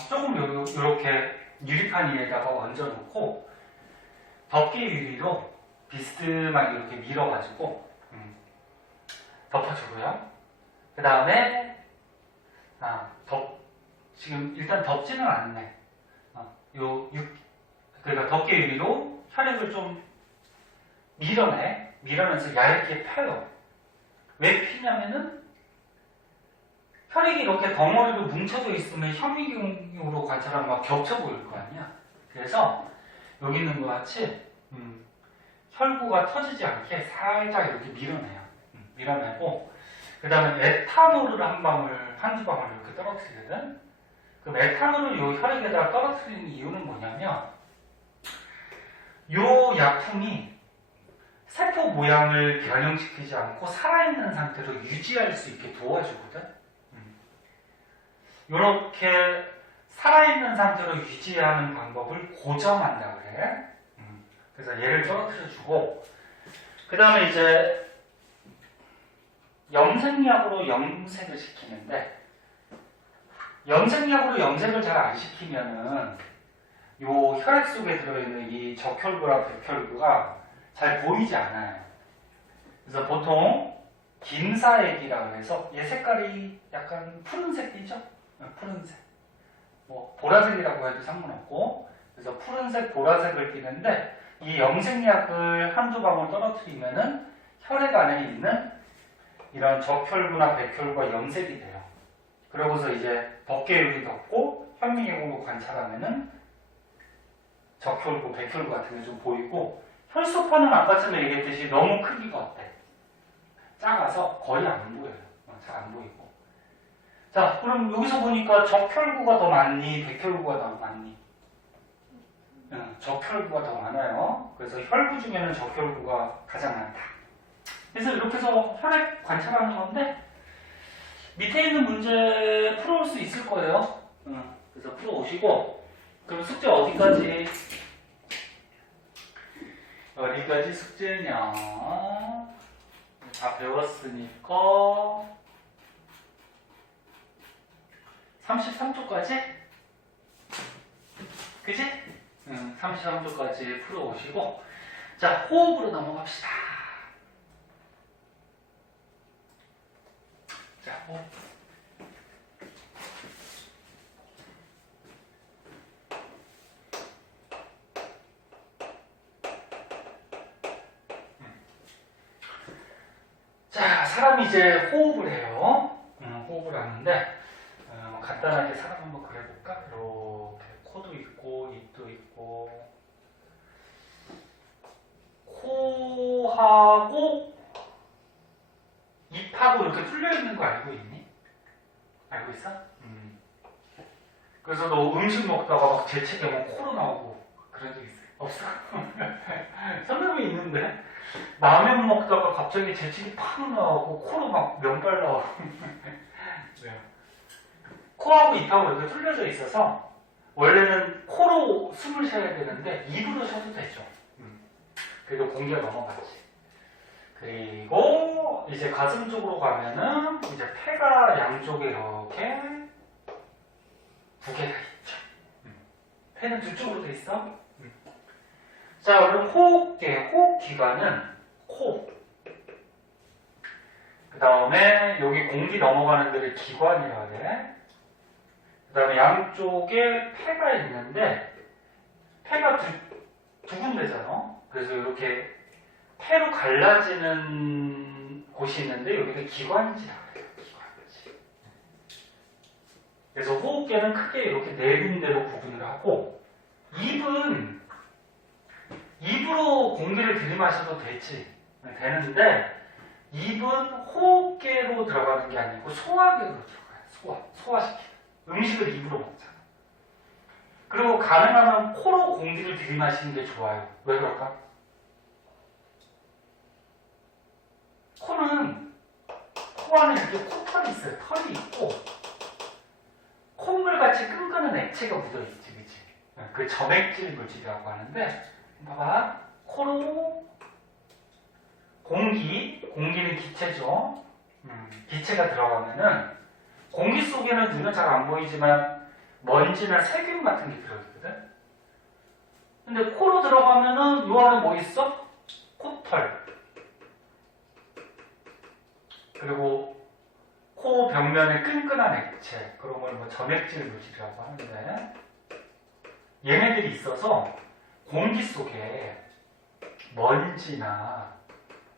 조금 요렇게 유리판 위에다가 얹어놓고 덮개 유리로 비스듬하게 이렇게 밀어가지고 덮어주고요. 그 다음에 지금 일단 덮지는 않네. 그러니까 덮개 유리로 혈액을 좀 밀어내면서 얇게 펴요. 왜 피냐면은 혈액이 이렇게 덩어리로 뭉쳐져 있으면 현미경으로 관찰하면 막 겹쳐 보일 거 아니야. 그래서 여기 있는 것 같이 혈구가 터지지 않게 살짝 이렇게 밀어내요. 밀어내고 그 다음에 에탄올을 한두 방울 이렇게 떨어뜨리거든. 그 에탄올을 이 혈액에다 떨어뜨리는 이유는 뭐냐면 이 약품이 세포 모양을 변형시키지 않고 살아있는 상태로 유지할 수 있게 도와주거든. 이렇게 살아있는 상태로 유지하는 방법을 고정한다 그래. 그래서 얘를 떨어뜨려주고 그 다음에 이제 염색약으로 염색을 시키는데 염색약으로 염색을 잘 안 시키면은 요 혈액 속에 들어있는 이 적혈구랑 백혈구가 잘 보이지 않아요. 그래서 보통 김사액이라고 해서 얘 색깔이 약간 푸른색이죠? 푸른색. 뭐 보라색이라고 해도 상관없고 그래서 푸른색, 보라색을 띠는데 이 염색약을 한두 방울 떨어뜨리면은 혈액 안에 있는 이런 적혈구나 백혈구가 염색이 돼요. 그러고서 이제 덮개 유리 덮고 현미경으로 관찰하면은 적혈구, 백혈구 같은 게 좀 보이고 혈소판은 아까 전에 얘기했듯이 너무 크기가 어때? 작아서 거의 안 보여요. 잘 안 보이고. 자, 그럼 여기서 보니까 적혈구가 더 많니? 백혈구가 더 많니? 적혈구가 더 많아요. 그래서 혈구 중에는 적혈구가 가장 많다. 그래서 이렇게 해서 혈액 관찰하는 건데 밑에 있는 문제 풀어올 수 있을 거예요. 그래서 풀어오시고 그럼 숙제 어디까지 숙제냐 다 배웠으니까 33쪽까지? 그치? 33쪽까지 풀어오시고 자, 호흡으로 넘어갑시다. 자, 호흡. 자, 사람이 이제 호흡을 해요. 호흡을 하는데 간단하게 사람 한번 그려볼까? 이렇게 코도 있고 입도 있고 코하고 입하고 이렇게 뚫려 있는 거 알고 있니? 알고 있어? 그래서 너 음식 먹다가 막 재채기 막 코로 나오고 그런 적 있어? 없어? 선생님이 있는데 라면 먹다가 갑자기 재채기 팍 나오고 코로 막 면발 나오고 네. 코하고 입하고 이렇게 뚫려져 있어서 원래는 코로 숨을 쉬어야 되는데 입으로 쉬어도 되죠. 그래도 공기가 넘어갔지. 그리고 이제 가슴 쪽으로 가면은 이제 폐가 양쪽에 이렇게 두 개가 있죠. 폐는 두 쪽으로 돼 있어. 자, 그럼 호흡 기관은 코. 그 다음에 여기 공기 넘어가는 데를 기관이라 그래. 그 다음에 양쪽에 폐가 있는데 폐가 두 군데잖아. 그래서 이렇게 폐로 갈라지는 곳이 있는데 여기가 기관지라 그래요. 기관지. 그래서 호흡계는 크게 이렇게 네 군데로 구분을 하고 입은 코로 공기를 들이마셔도 되는데 입은 호흡계로 들어가는 게 아니고 소화계로 들어가요. 소화시키는. 음식을 입으로 먹잖아. 그리고 가능하면 코로 공기를 들이마시는 게 좋아요. 왜 그럴까? 코는 코 안에 이렇게 코털이 있어요. 털이 있고 콧물같이 끈끈한 액체가 묻어있지, 그치? 그 점액질 물질이라고 하는데, 봐봐. 코로 공기는 기체죠. 기체가 들어가면은 공기 속에는 눈은 잘 안 보이지만 먼지나 세균 같은 게 들어있거든. 근데 코로 들어가면은 요 안에 뭐 있어? 코털. 그리고 코 벽면에 끈끈한 액체, 그런 걸 뭐 점액질 물질이라고 하는데, 얘네들이 있어서 공기 속에 먼지나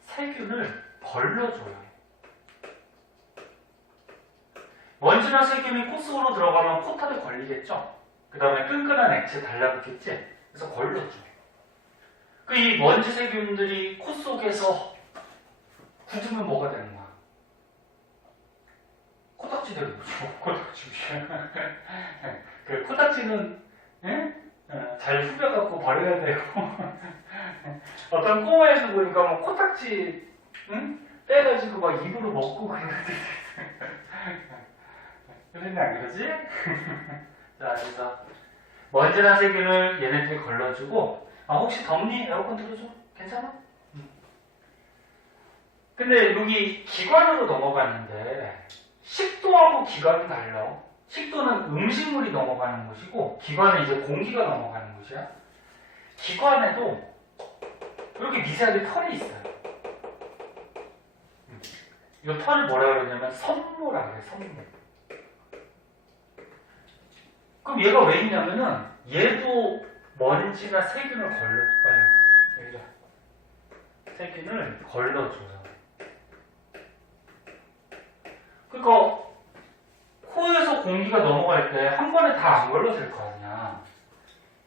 세균을 걸러줘요. 먼지나 세균이 코 속으로 들어가면 코털에 걸리겠죠? 그 다음에 끈끈한 액체 달라붙겠지? 그래서 걸러줘요. 이 먼지 세균들이 코 속에서 굳으면 뭐가 되는 거야? 코딱지대로 코딱지. 그 코딱지는 잘 후벼갖고 버려야 되고 어떤 꼬마에서 보니까 뭐 코딱지 빼가지고 막 입으로 먹고 그러는데 그러니 안 그러지? 자, 그래서 먼지나 세균을 얘네들이 걸러주고, 혹시 덥니? 에어컨 틀어줘? 괜찮아? 근데 여기 기관으로 넘어가는데 식도하고 기관이 달라. 식도는 음식물이 넘어가는 곳이고 기관은 이제 공기가 넘어가는 곳이야. 기관에도 이렇게 미세하게 털이 있어요. 이 털을 뭐라 그러냐면 섬모라 그래, 섬모. 그럼 얘가 왜 있냐면은 얘도 먼지나 세균을 걸러줘요. 세균을 걸러줘요. 그러니까 코에서 공기가 넘어갈 때 한 번에 다 안 걸러질 거 아니야.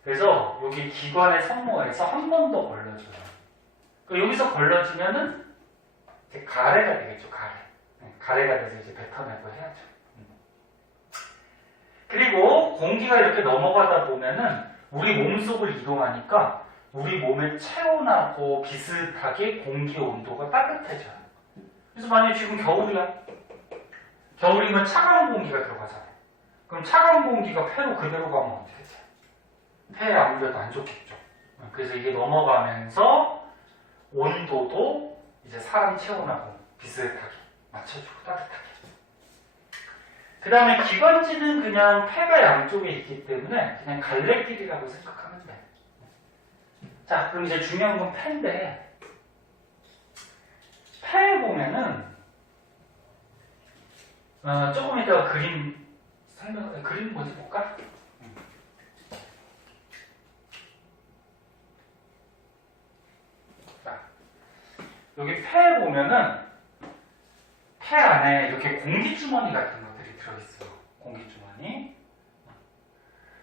그래서 여기 기관의 섬모에서 한 번 더 걸러줘요. 그러니까 여기서 걸러주면은 이제 가래가 되겠죠, 가래. 가래가 돼서 이제 뱉어내고 해야죠. 그리고 공기가 이렇게 넘어가다 보면은 우리 몸속을 이동하니까 우리 몸의 체온하고 비슷하게 공기 온도가 따뜻해져요. 그래서 만약에 지금 겨울이야. 겨울이면 차가운 공기가 들어가잖아요. 그럼 차가운 공기가 폐로 그대로 가면 어떻게 되죠? 폐에 아무래도 안 좋겠죠. 그래서 이게 넘어가면서 온도도 이제 사람 체온하고 비슷하게 맞춰주고 따뜻하게. 그 다음에 기관지는 그냥 폐가 양쪽에 있기 때문에 그냥 갈래길이라고 생각하면 돼. 자, 그럼 이제 중요한 건 폐인데, 폐에 보면은 조금 이따가 그림 먼저 볼까? 자, 여기 폐에 보면은 폐 안에 이렇게 공기주머니 같은 것들이 들어있어요. 공기주머니.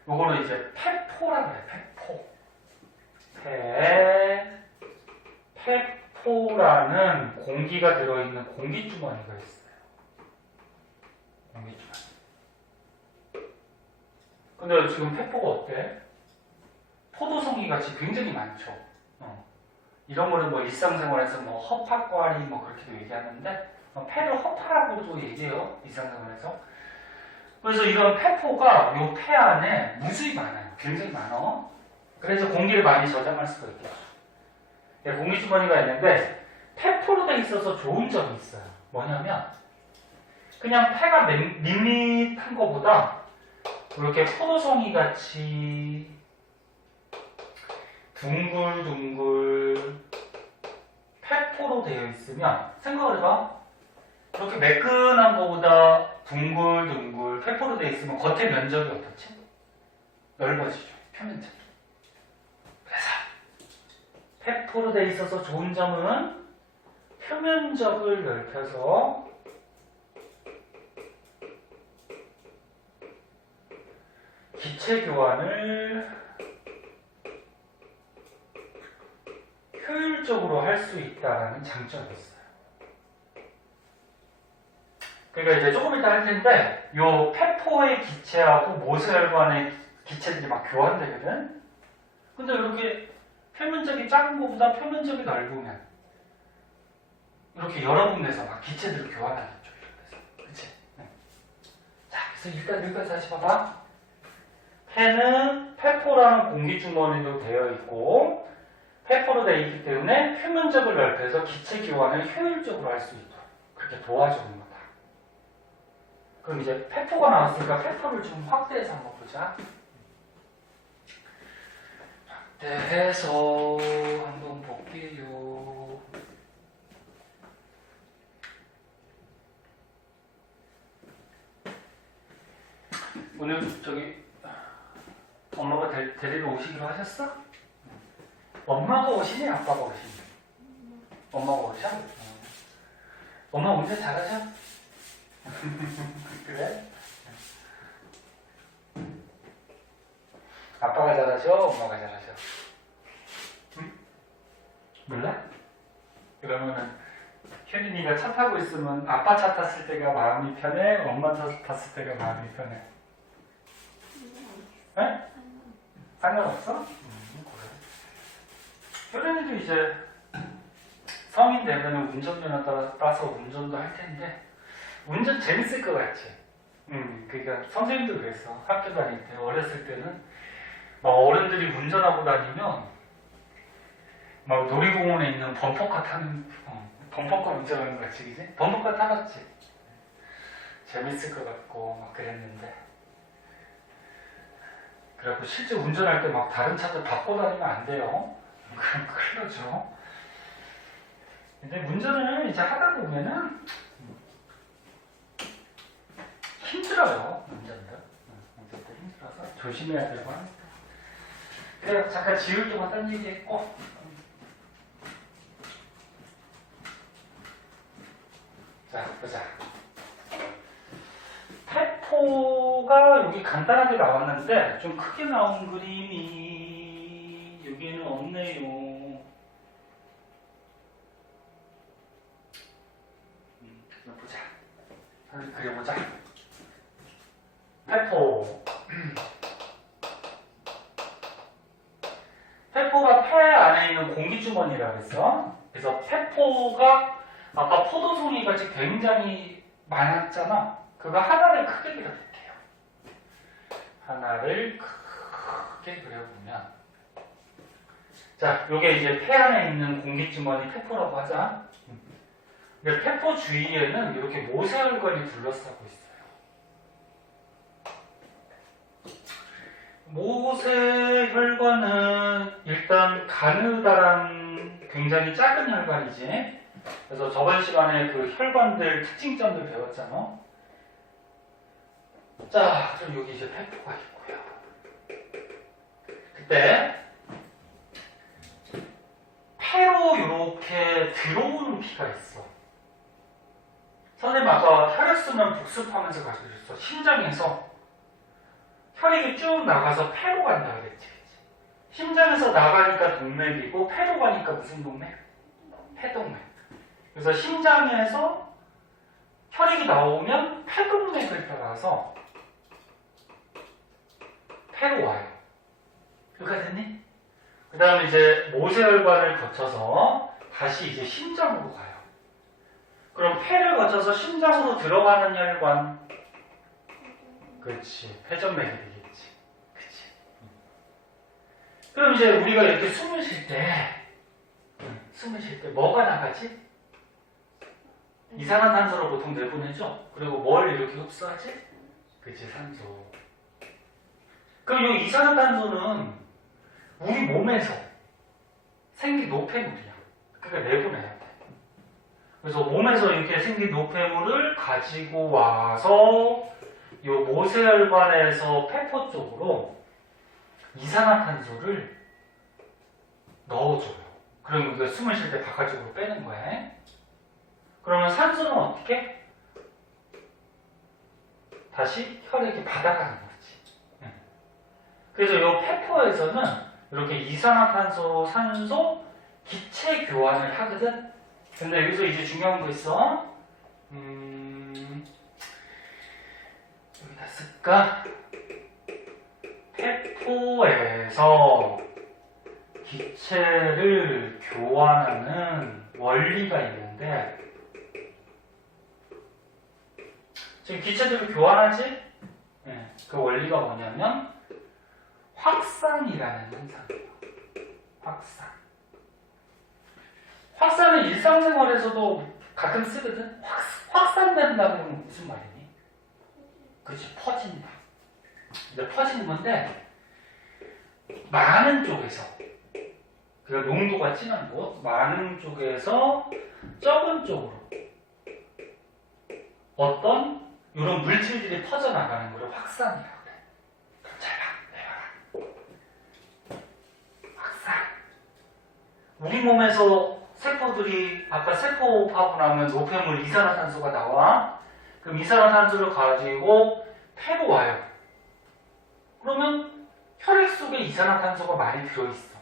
요거는 이제 폐포라 그래, 폐포. 폐포라는 공기가 들어있는 공기주머니가 있어요. 공기주머니. 근데 지금 폐포가 어때? 포도송이 같이 굉장히 많죠. 이런 거는 뭐 일상생활에서 뭐 허파과리 뭐 그렇게도 얘기하는데, 폐를 허파라고도 얘기해요, 일상생활에서. 그래서 이런 폐포가 이 폐 안에 무수히 많아요. 굉장히 많아. 그래서 공기를 많이 저장할 수가 있겠죠. 공기주머니가 있는데 폐포로 돼 있어서 좋은 점이 있어요. 뭐냐면 그냥 폐가 밋밋한 것보다 이렇게 포도송이 같이 둥글둥글 폐포로 되어 있으면 생각을 해봐. 이렇게 매끈한 것보다 둥글둥글 폐포로 되어 있으면 겉의 면적이 어떻지? 넓어지죠. 표면적이. 그래서 폐포로 되어 있어서 좋은 점은 표면적을 넓혀서 기체 교환을 효율적으로 할 수 있다라는 장점이 있어요. 그러니까 이제 조금 이따 할 텐데 요 폐포의 기체하고 모세혈관의 기체들이 막 교환되거든. 근데 이렇게 표면적이 작은 것보다 표면적이 넓으면 이렇게 여러 군데서 막 기체들을 교환하겠죠. 그치? 네. 자, 그래서 일단 여기까지 다시 봐봐. 폐는 폐포라는 공기주머니로 되어 있고 폐포로 되어 있기 때문에 표면적을 넓혀서 기체 교환을 효율적으로 할 수 있도록 그렇게 도와주는 거다. 그럼 이제 폐포가 나왔으니까 폐포를 좀 확대해서 한번 보자. 확대해서 한번 볼게요. 오늘 저기 엄마가 데리러 오시기로 하셨어? 엄마가 오시니 아빠가 오시니? 엄마가 오셔? 엄마 운전 잘하셔? 그래? 아빠가 잘하셔? 엄마가 잘하셔? 응? 몰라? 그러면은 현인이가 차 타고 있으면 아빠 차 탔을 때가 마음이 편해? 엄마 차 탔을 때가 마음이 편해? 에? 상관없어? 그래. 현인이도 이제 성인 되면 운전면허 따서 운전도 할 텐데 운전 재밌을 것 같지? 그러니까 선생님도 그랬어. 학교 다닐 때 어렸을 때는 막 어른들이 운전하고 다니면 막 놀이공원에 있는 범퍼카 타는 범퍼카 운전하는 거 같이, 그지? 범퍼카 타봤지? 재밌을 것 같고 막 그랬는데 그래갖고 실제 운전할 때 막 다른 차들 바꿔 다니면 안 돼요. 그럼 큰일 나죠. 근데 운전을 이제 하다 보면은 힘들어요. 운전도 힘들어서 조심해야 되고 합니다. 그래, 잠깐 지울 동안 딴 얘기 했고 자, 보자. 폐포가 여기 간단하게 나왔는데 좀 크게 나온 그림이 여기는 없네요. 보자. 그려보자. 폐포. 폐포가 폐 안에 있는 공기주머니라고 했어. 그래서 폐포가 아까 포도송이 같이 굉장히 많았잖아. 그거 하나를 크게 그려볼게요. 하나를 크게 그려보면 자, 요게 이제 폐 안에 있는 공기주머니 폐포라고 하자. 근데 폐포 주위에는 이렇게 모세혈관이 둘러싸고 있어요. 모세혈관은 일단 가느다란 굉장히 작은 혈관이지. 그래서 저번 시간에 그 혈관들 특징점들 배웠잖아. 자, 그럼 여기 이제 폐포가 있고요. 그때 폐로 이렇게 들어오는 피가 있어. 선생님 아까 혈액순환 복습하면서 가르쳤어. 심장에서 혈액이 쭉 나가서 폐로 간다 그랬지. 심장에서 나가니까 동맥이고 폐로 가니까 무슨 동맥? 폐동맥. 그래서 심장에서 혈액이 나오면 폐동맥을 따라서 폐로 와요. 이해가 됐니? 그 다음에 이제 모세혈관을 거쳐서 다시 이제 심장으로 가요. 그럼 폐를 거쳐서 심장으로 들어가는 혈관. 그렇지. 폐전맥이 되겠지. 그치. 그럼 이제 우리가 이렇게 숨을 쉴 때 뭐가 나가지? 이산화탄소를 보통 내보내죠? 그리고 뭘 이렇게 흡수하지? 그치, 산소. 그럼 이 이산화탄소는 우리 몸에서 생긴 노폐물이야. 그러니까 내보내야 돼. 그래서 몸에서 이렇게 생긴 노폐물을 가지고 와서 이 모세혈관에서 폐포 쪽으로 이산화탄소를 넣어줘요. 그럼 우리가 숨을 쉴 때 바깥쪽으로 빼는 거야. 그러면 산소는 어떻게? 다시 혈액에 받아가는 거지. 그래서 이 폐포에서는 이렇게 이산화탄소, 산소, 기체 교환을 하거든. 근데 여기서 이제 중요한 거 있어. 여기다 쓸까? 페포에서 기체를 교환하는 원리가 있는데, 지금 기체들을 교환하지? 네, 그 원리가 뭐냐면 확산이라는 현상이에요. 확산. 확산은 일상생활에서도 가끔 쓰거든. 확산된다는 무슨 말이니? 그치, 퍼진다. 이제 퍼지는 건데 많은 쪽에서, 그러니까 농도가 진한 곳, 많은 쪽에서 적은 쪽으로 어떤 이런 물질들이 퍼져나가는 걸 확산이라고 그래. 그럼 잘 봐, 내봐라. 확산. 우리 몸에서 세포들이, 아까 세포하고 나면 노폐물 이산화탄소가 나와. 그럼 이산화탄소를 가지고 폐로 와요. 그러면 혈액 속에 이산화탄소가 많이 들어있어.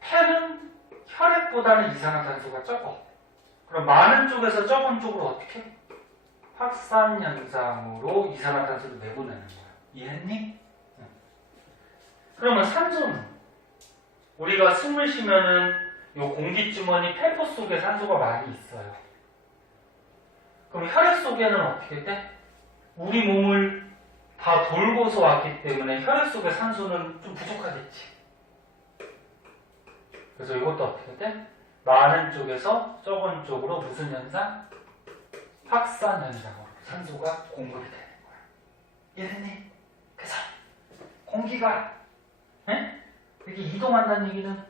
폐는 혈액보다는 이산화탄소가 적어. 그럼 많은 쪽에서 적은 쪽으로 어떻게? 확산 현상으로 이산화탄소를 내보내는 거야. 이해했니? 응. 그러면 산소는, 우리가 숨을 쉬면은 요 공기주머니 폐포 속에 산소가 많이 있어요. 그럼 혈액 속에는 어떻게 돼? 우리 몸을 다 돌고서 왔기 때문에 혈액 속에 산소는 좀 부족하겠지. 그래서 이것도 어떻게 돼? 많은 쪽에서 적은 쪽으로 무슨 현상? 확산 현상으로 산소가 공급이 되는 거야. 이해됐니? 그래서 공기가 이렇게 이동한다는 얘기는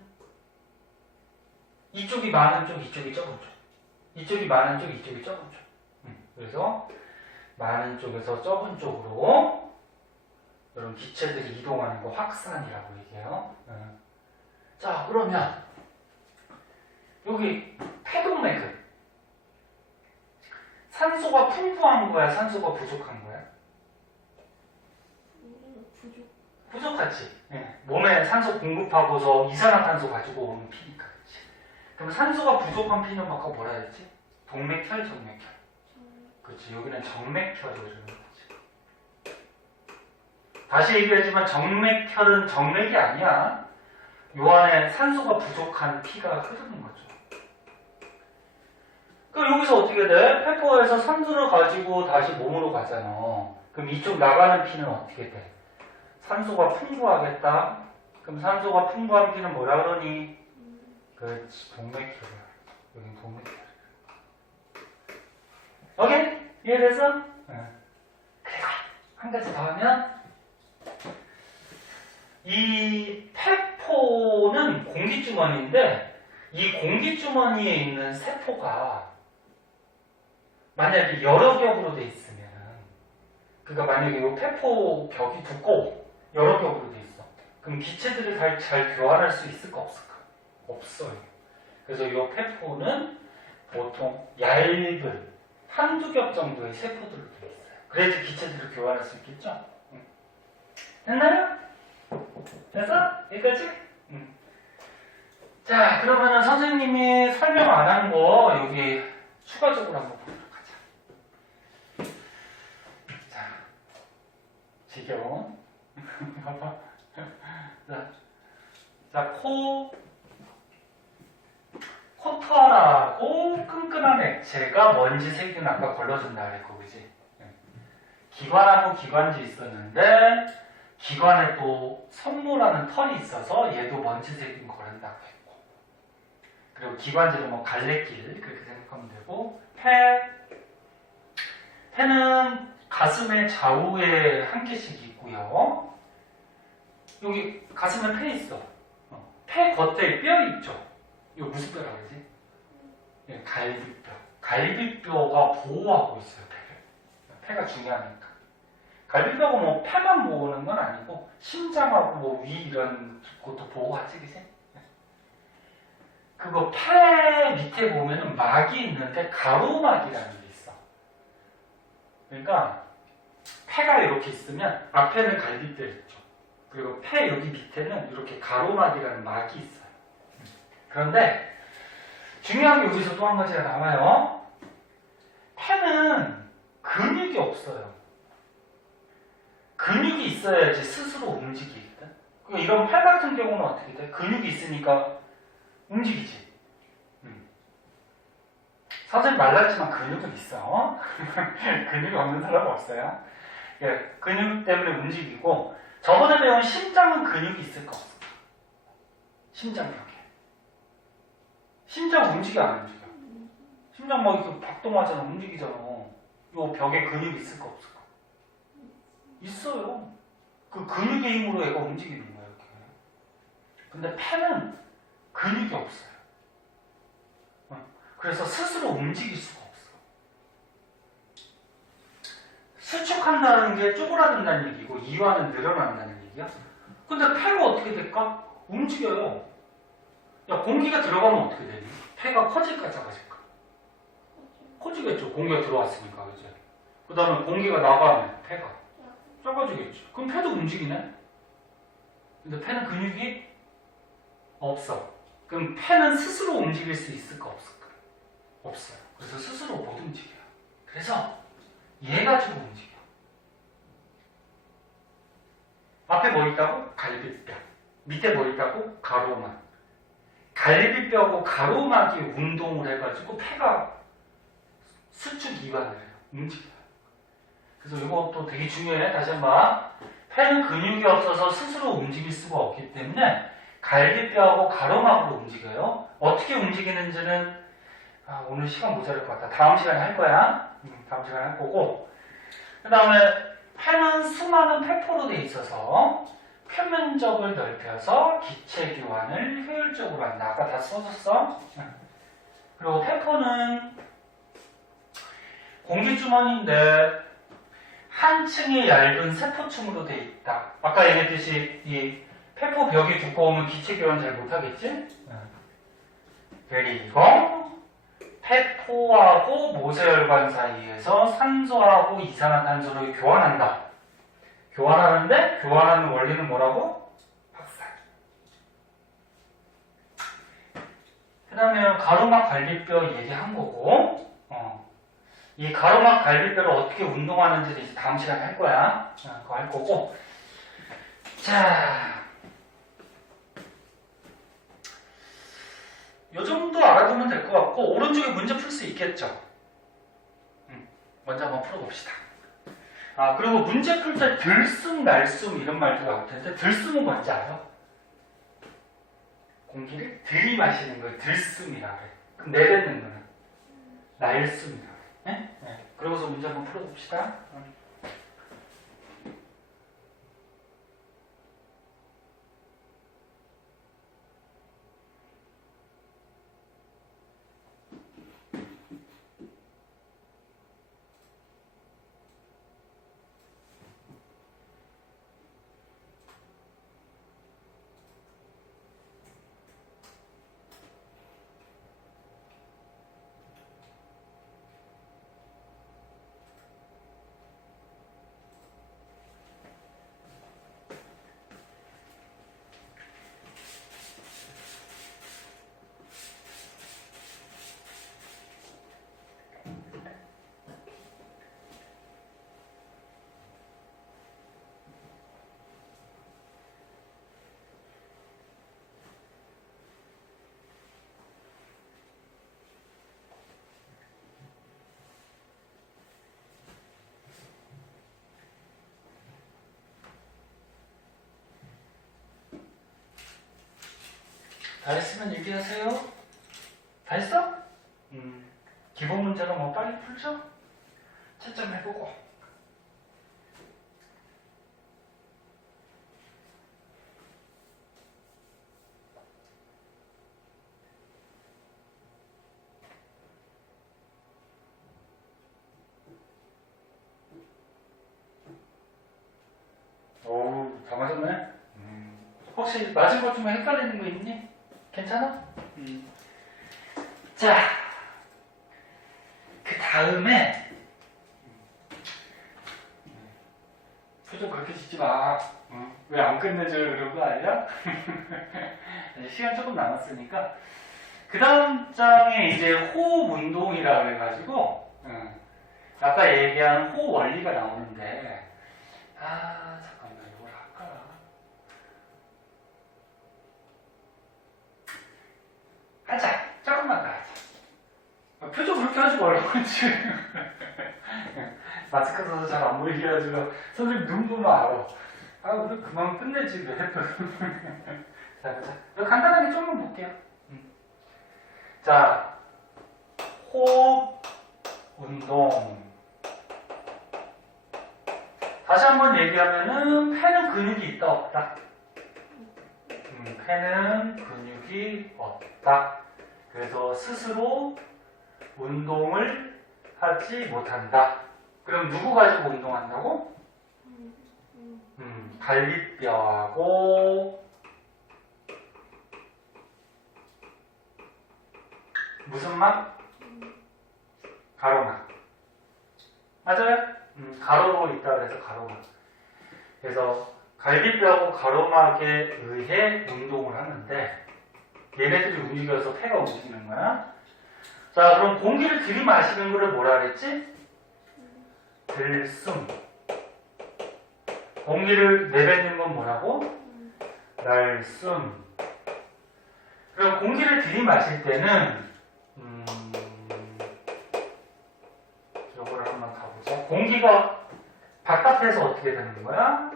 이쪽이 많은 쪽, 이쪽이 적은 쪽. 이쪽이 많은 쪽, 이쪽이 적은 쪽. 그래서 많은 쪽에서 적은 쪽으로 이런 기체들이 이동하는 거 확산이라고 얘기해요. 자, 그러면 여기 폐동맥은 산소가 풍부한 거야, 산소가 부족한 거야? 부족하지. 네. 몸에 산소 공급하고서 이산화탄소 가지고 오는 피니까. 그치? 그럼 산소가 부족한 피는 아까 뭐라 했지? 동맥혈, 정맥혈. 그렇지. 여기는 정맥혈을 이루는 거지. 다시 얘기하지만 정맥혈은 정맥이 아니야. 요 안에 산소가 부족한 피가 흐르는 거죠. 그럼 여기서 어떻게 돼? 폐포에서 산소를 가지고 다시 몸으로 가잖아. 그럼 이쪽 나가는 피는 어떻게 돼? 산소가 풍부하겠다. 그럼 산소가 풍부한 피는 뭐라 그러니? 그렇지. 동맥혈이야. 여긴 동맥혈. 오케이? 이해됐어? 응. 그리고 한 가지 더 하면 이 폐포는 공기주머니인데 이 공기주머니에 있는 세포가 만약에 여러 겹으로 돼 있으면, 그러니까 만약에 이 폐포 벽이 두꺼워 여러 겹으로 돼 있어. 그럼 기체들을 잘 교환할 수 있을까 없을까? 없어요. 그래서 이 폐포는 보통 얇은 한두 겹 정도의 세포들로 되어 있어요. 그래야지 기체들을 교환할 수 있겠죠? 됐나요? 됐어? 여기까지? 자, 그러면은 선생님이 설명 안 한 거 여기 추가적으로 한번 보도록 하자. 자, 지겨운. 자, 코털하고 끈끈한 액체가 먼지색은 아까 걸러준다 그랬고, 그지? 기관하고 기관지 있었는데, 기관에 또 성모라는 털이 있어서 얘도 먼지색은 거른다고 했고, 그리고 기관지는 뭐 갈래길, 그렇게 생각하면 되고, 폐는 가슴의 좌우에 한 개씩 있고요. 여기 가슴에 폐 있어. 폐 겉에 뼈 있죠? 이거 무슨 뼈라고 그러지? 갈비뼈. 갈비뼈가 보호하고 있어요, 폐를. 폐가 중요하니까. 갈비뼈가 뭐 폐만 보호하는 건 아니고 심장하고 뭐 위 이런 것도 보호하지, 그치? 그거 폐 밑에 보면은 막이 있는데 가로막이라는 게 있어. 그러니까 폐가 이렇게 있으면 앞에는 갈비뼈 있죠. 그리고 폐 여기 밑에는 이렇게 가로막이라는 막이 있어요. 그런데 중요한 게 여기서 또 한 가지가 나와요. 폐는 근육이 없어요. 근육이 있어야지 스스로 움직이거든. 그러니까 이런 팔 같은 경우는 어떻게 돼? 근육이 있으니까 움직이지. 선생님 말랐지만 근육은 있어. 근육이 없는 사람은 없어요. 예, 근육 때문에 움직이고, 저번에 배운 심장은 근육이 있을까 없을까? 심장벽에. 심장 움직여 안 움직여? 심장 막 이렇게 박동하잖아. 움직이잖아. 요 벽에 근육이 있을까 없을까? 있어요. 그 근육의 힘으로 얘가 움직이는 거야, 이렇게. 근데 폐는 근육이 없어요. 그래서 스스로 움직일 수가 없어. 수축한다는 게 쪼그라든다는 얘기고 이완은 늘어난다는 얘기야. 근데 폐가 어떻게 될까? 움직여요. 야, 공기가 들어가면 어떻게 되니? 폐가 커질까 작아질까? 커지겠죠. 공기가 들어왔으니까. 그죠? 그 다음에 공기가 나가면 폐가 작아지겠지. 그럼 폐도 움직이네? 근데 폐는 근육이 없어. 그럼 폐는 스스로 움직일 수 있을까 없을까? 없어요. 그래서 스스로 못 움직여요. 그래서 얘 가지고 움직여. 앞에 뭐 있다고? 갈비뼈. 밑에 뭐 있다고? 가로막. 갈비뼈하고 가로막이 운동을 해가지고 폐가 수축 이완을 해요. 움직여요. 그래서 이것도 되게 중요해. 다시 한번. 폐는 근육이 없어서 스스로 움직일 수가 없기 때문에 갈비뼈하고 가로막으로 움직여요. 어떻게 움직이는지는 오늘 시간 모자랄 것 같다. 다음 시간에 할 거야. 다음 시간에 할 거고. 그 다음에 폐는 수많은 폐포로 돼 있어서 표면적을 넓혀서 기체 교환을 효율적으로 한다. 아까 다 써줬어. 그리고 폐포는 공기주머니인데 한 층이 얇은 세포층으로 돼 있다. 아까 얘기했듯이 이 폐포 벽이 두꺼우면 기체 교환 잘 못하겠지? 그리고 폐포하고 모세혈관 사이에서 산소하고 이산화탄소를 교환한다. 교환하는데 교환하는 원리는 뭐라고? 확산. 그 다음에 가로막 갈비뼈 얘기한 거고, 이 가로막 갈비뼈를 어떻게 운동하는지를 이제 다음 시간에 할 거야. 그거 할 거고. 자, 요 정도 알아두면 될 것 같고, 오른쪽에 문제 풀 수 있겠죠? 먼저 한번 풀어봅시다. 그리고 문제 풀 때 들숨, 날숨 이런 말도 나올 텐데, 들숨은 뭔지 알아요? 공기를 들이마시는 걸 들숨이라고 해. 그럼 내뱉는 거는 날숨이라고 해. 네? 그러고서 문제 한번 풀어봅시다. 다 했으면 얘기하세요. 다 했어? 기본 문제는 뭐 빨리 풀죠? 채점 해보고. 오, 다 맞았네? 혹시 맞은 것 중에 헷갈리는 거 있니? 괜찮아? 자, 그 다음에 표정 그렇게 짓지 마. 왜 안 끝내줘요? 그런 거 아니야? 이제 시간 조금 남았으니까 그 다음 장에 이제 호흡 운동이라고 해가지고 아까 얘기한 호흡 원리가 나오는데 잠깐만 이걸 할까? 하자. 조금만 더 하자. 표정 그렇게 하지 말라고 지금. 마스크 써서 잘 안 보이게 해가지고 선생님 눈 보면 알아. 우리 그만 끝내지 왜. 자, 보자. 간단하게 조금만 볼게요. 자, 호흡 운동. 다시 한번 얘기하면은 폐는 근육이 있다 없다? 폐는 근육이 없다. 그래서 스스로 운동을 하지 못한다. 그럼 누구 가지고 운동한다고? 갈비뼈하고 무슨 막? 가로막. 맞아요? 가로로 있다 그래서 가로막. 그래서 갈비뼈하고 가로막에 의해 운동을 하는데 얘네들이 움직여서 폐가 움직이는 거야. 자, 그럼 공기를 들이마시는 거를 뭐라 그랬지? 들숨. 공기를 내뱉는 건 뭐라고? 날숨. 그럼 공기를 들이마실 때는 요거를 한번 가보자. 공기가 바깥에서 어떻게 되는 거야?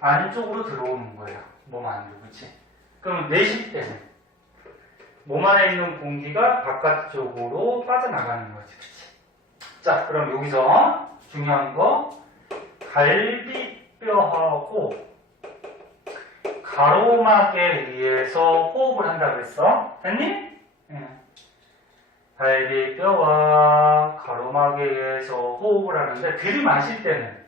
안쪽으로 들어오는 거야. 몸 안으로. 그치? 그럼 내쉴 때는 몸 안에 있는 공기가 바깥쪽으로 빠져나가는 거지. 그치? 자, 그럼 여기서 중요한 거 갈비뼈하고 가로막에 의해서 호흡을 한다고 했어. 됐니? 갈비뼈와 가로막에 의해서 호흡을 하는데 들이마실 때는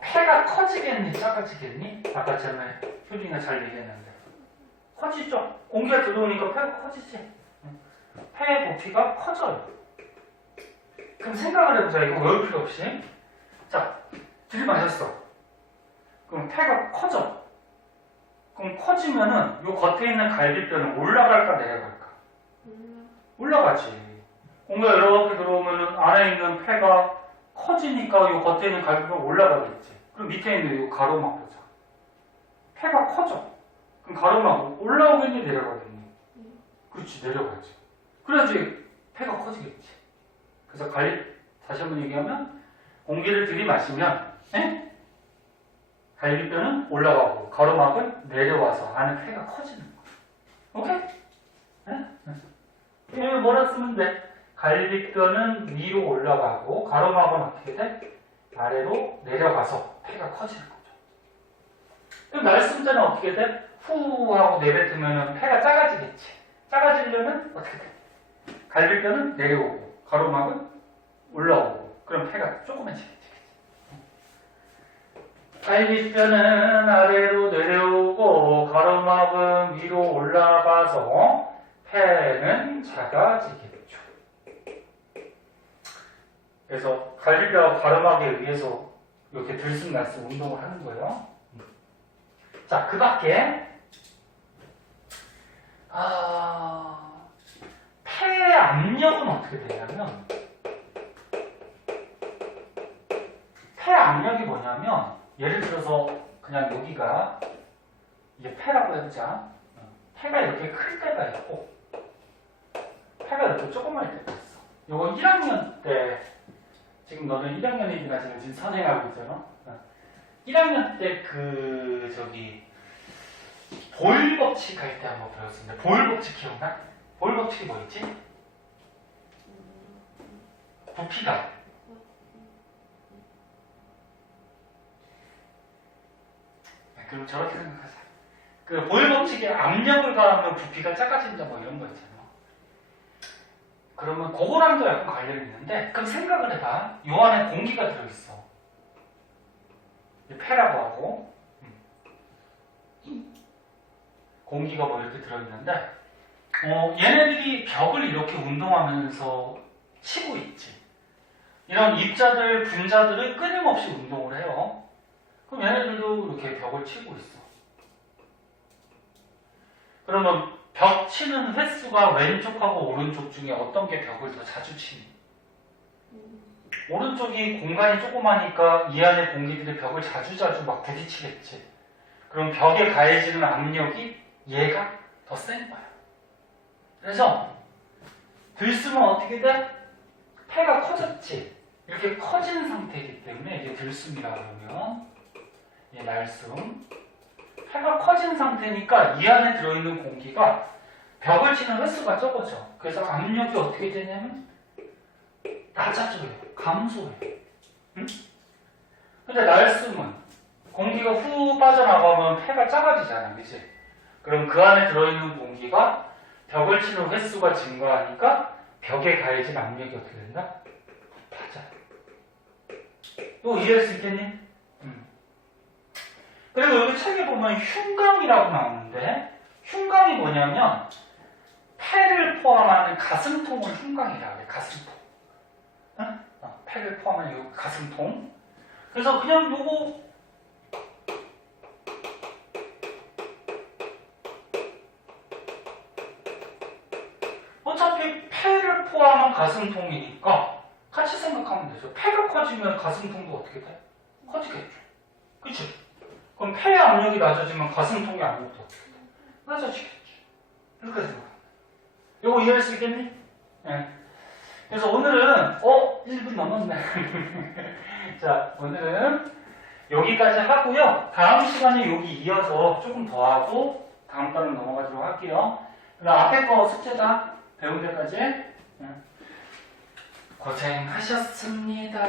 폐가 커지겠니? 작아지겠니? 아까 전에 효진이가 잘 얘기했는데 커지죠? 공기가 들어오니까 폐가 커지지? 폐의 부피가 커져요. 그럼 생각을 해보자. 이거 외울 필요 없이. 자, 들이마셨어. 그럼 폐가 커져. 그럼 커지면은 요 겉에 있는 갈비뼈는 올라갈까 내려갈까? 올라가지. 공기가 이렇게 들어오면은 안에 있는 폐가 커지니까 요 겉에 있는 갈비뼈가 올라가겠지. 그럼 밑에 있는 요 가로막 보자. 폐가 커져. 그럼 가로막 올라오겠니 내려가겠니? 그렇지, 내려가지. 그래야지 폐가 커지겠지. 그래서 다시 한번 얘기하면 공기를 들이마시면 갈비뼈는 올라가고 가로막은 내려와서 안에 폐가 커지는 거야. 오케이? 뭐라 쓰면 돼? 갈비뼈는 위로 올라가고 가로막은 어떻게 돼? 아래로 내려가서 폐가 커지는 거죠. 그럼 날숨 때는 어떻게 돼? 후 하고 내뱉으면 폐가 작아지겠지. 작아지려면 어떻게 돼? 갈비뼈는 내려오고 가로막은 올라오고 그럼 폐가 조그만지겠지. 갈비뼈는 아래로 내려오고 가로막은 위로 올라가서 폐는 작아지겠죠. 그래서 갈비뼈와 가로막에 의해서 이렇게 들숨날숨 운동을 하는 거예요. 자, 그 밖에 폐의 압력은 어떻게 되냐면 폐 압력이 뭐냐면 예를 들어서 그냥 여기가 이게 폐라고 해보자. 폐가 이렇게 클 때가 있고 폐가 이렇게 조그만 때가 있어. 요거 1학년 때 지금 너는 1학년이니까 지금 선행하고 있잖아. 1학년 때 보일 법칙 할 때 한번 배웠었는데 보일 법칙 기억나? 보일 법칙이 뭐였지? 부피가 그럼 저렇게 생각하자. 그 보일 법칙에 압력을 가하면 부피가 작아진다 뭐 이런 거 있잖아. 그러면 그거랑도 약간 관련이 있는데 그럼 생각을 해봐. 요 안에 공기가 들어있어. 폐라고 하고 공기가 뭐 이렇게 들어있는데 얘네들이 벽을 이렇게 운동하면서 치고 있지. 이런 입자들, 분자들은 끊임없이 운동을 해요. 그럼 얘네들도 이렇게 벽을 치고 있어. 그러면 벽 치는 횟수가 왼쪽하고 오른쪽 중에 어떤 게 벽을 더 자주 치니? 오른쪽이 공간이 조그마니까 이 안에 공기들이 벽을 자주자주 막 부딪히겠지. 그럼 벽에 가해지는 압력이 얘가 더 센 거야. 그래서 들숨은 어떻게 돼? 폐가 커졌지. 이렇게 커진 상태이기 때문에 이게 들숨이라고 하면 얘 날숨. 폐가 커진 상태니까 이 안에 들어있는 공기가 벽을 치는 횟수가 적어져. 그래서 압력이 어떻게 되냐면 낮아져요. 감소해요. 응? 근데 날숨은 공기가 후 빠져나가면 폐가 작아지잖아. 그치? 그럼 그 안에 들어있는 공기가 벽을 치는 횟수가 증가하니까 벽에 가해진 압력이 어떻게 된다? 높아져요. 이거 이해할 수 있겠니? 그리고 여기 책에 보면 흉강이라고 나오는데 흉강이 뭐냐면 폐를 포함하는 가슴통을 흉강이라고 해. 가슴통. 응? 폐를 포함하는 이 가슴통. 그래서 그냥 요거 어차피 폐를 포함한 가슴통이니까 같이 생각하면 되죠. 폐가 커지면 가슴통도 어떻게 돼? 커지겠죠. 그치? 그럼 폐의 압력이 낮아지면 가슴통의 압력도 어떻게 돼? 낮아지겠지. 이렇게 생각합니다. 이거 이해할 수 있겠니? 네. 그래서 오늘은 1분 넘었네. 자, 오늘은 여기까지 하고요. 다음 시간에 여기 이어서 조금 더 하고 다음 달로 넘어가도록 할게요. 그럼 앞에 거 숙제다. 배운 데까지. 고생하셨습니다.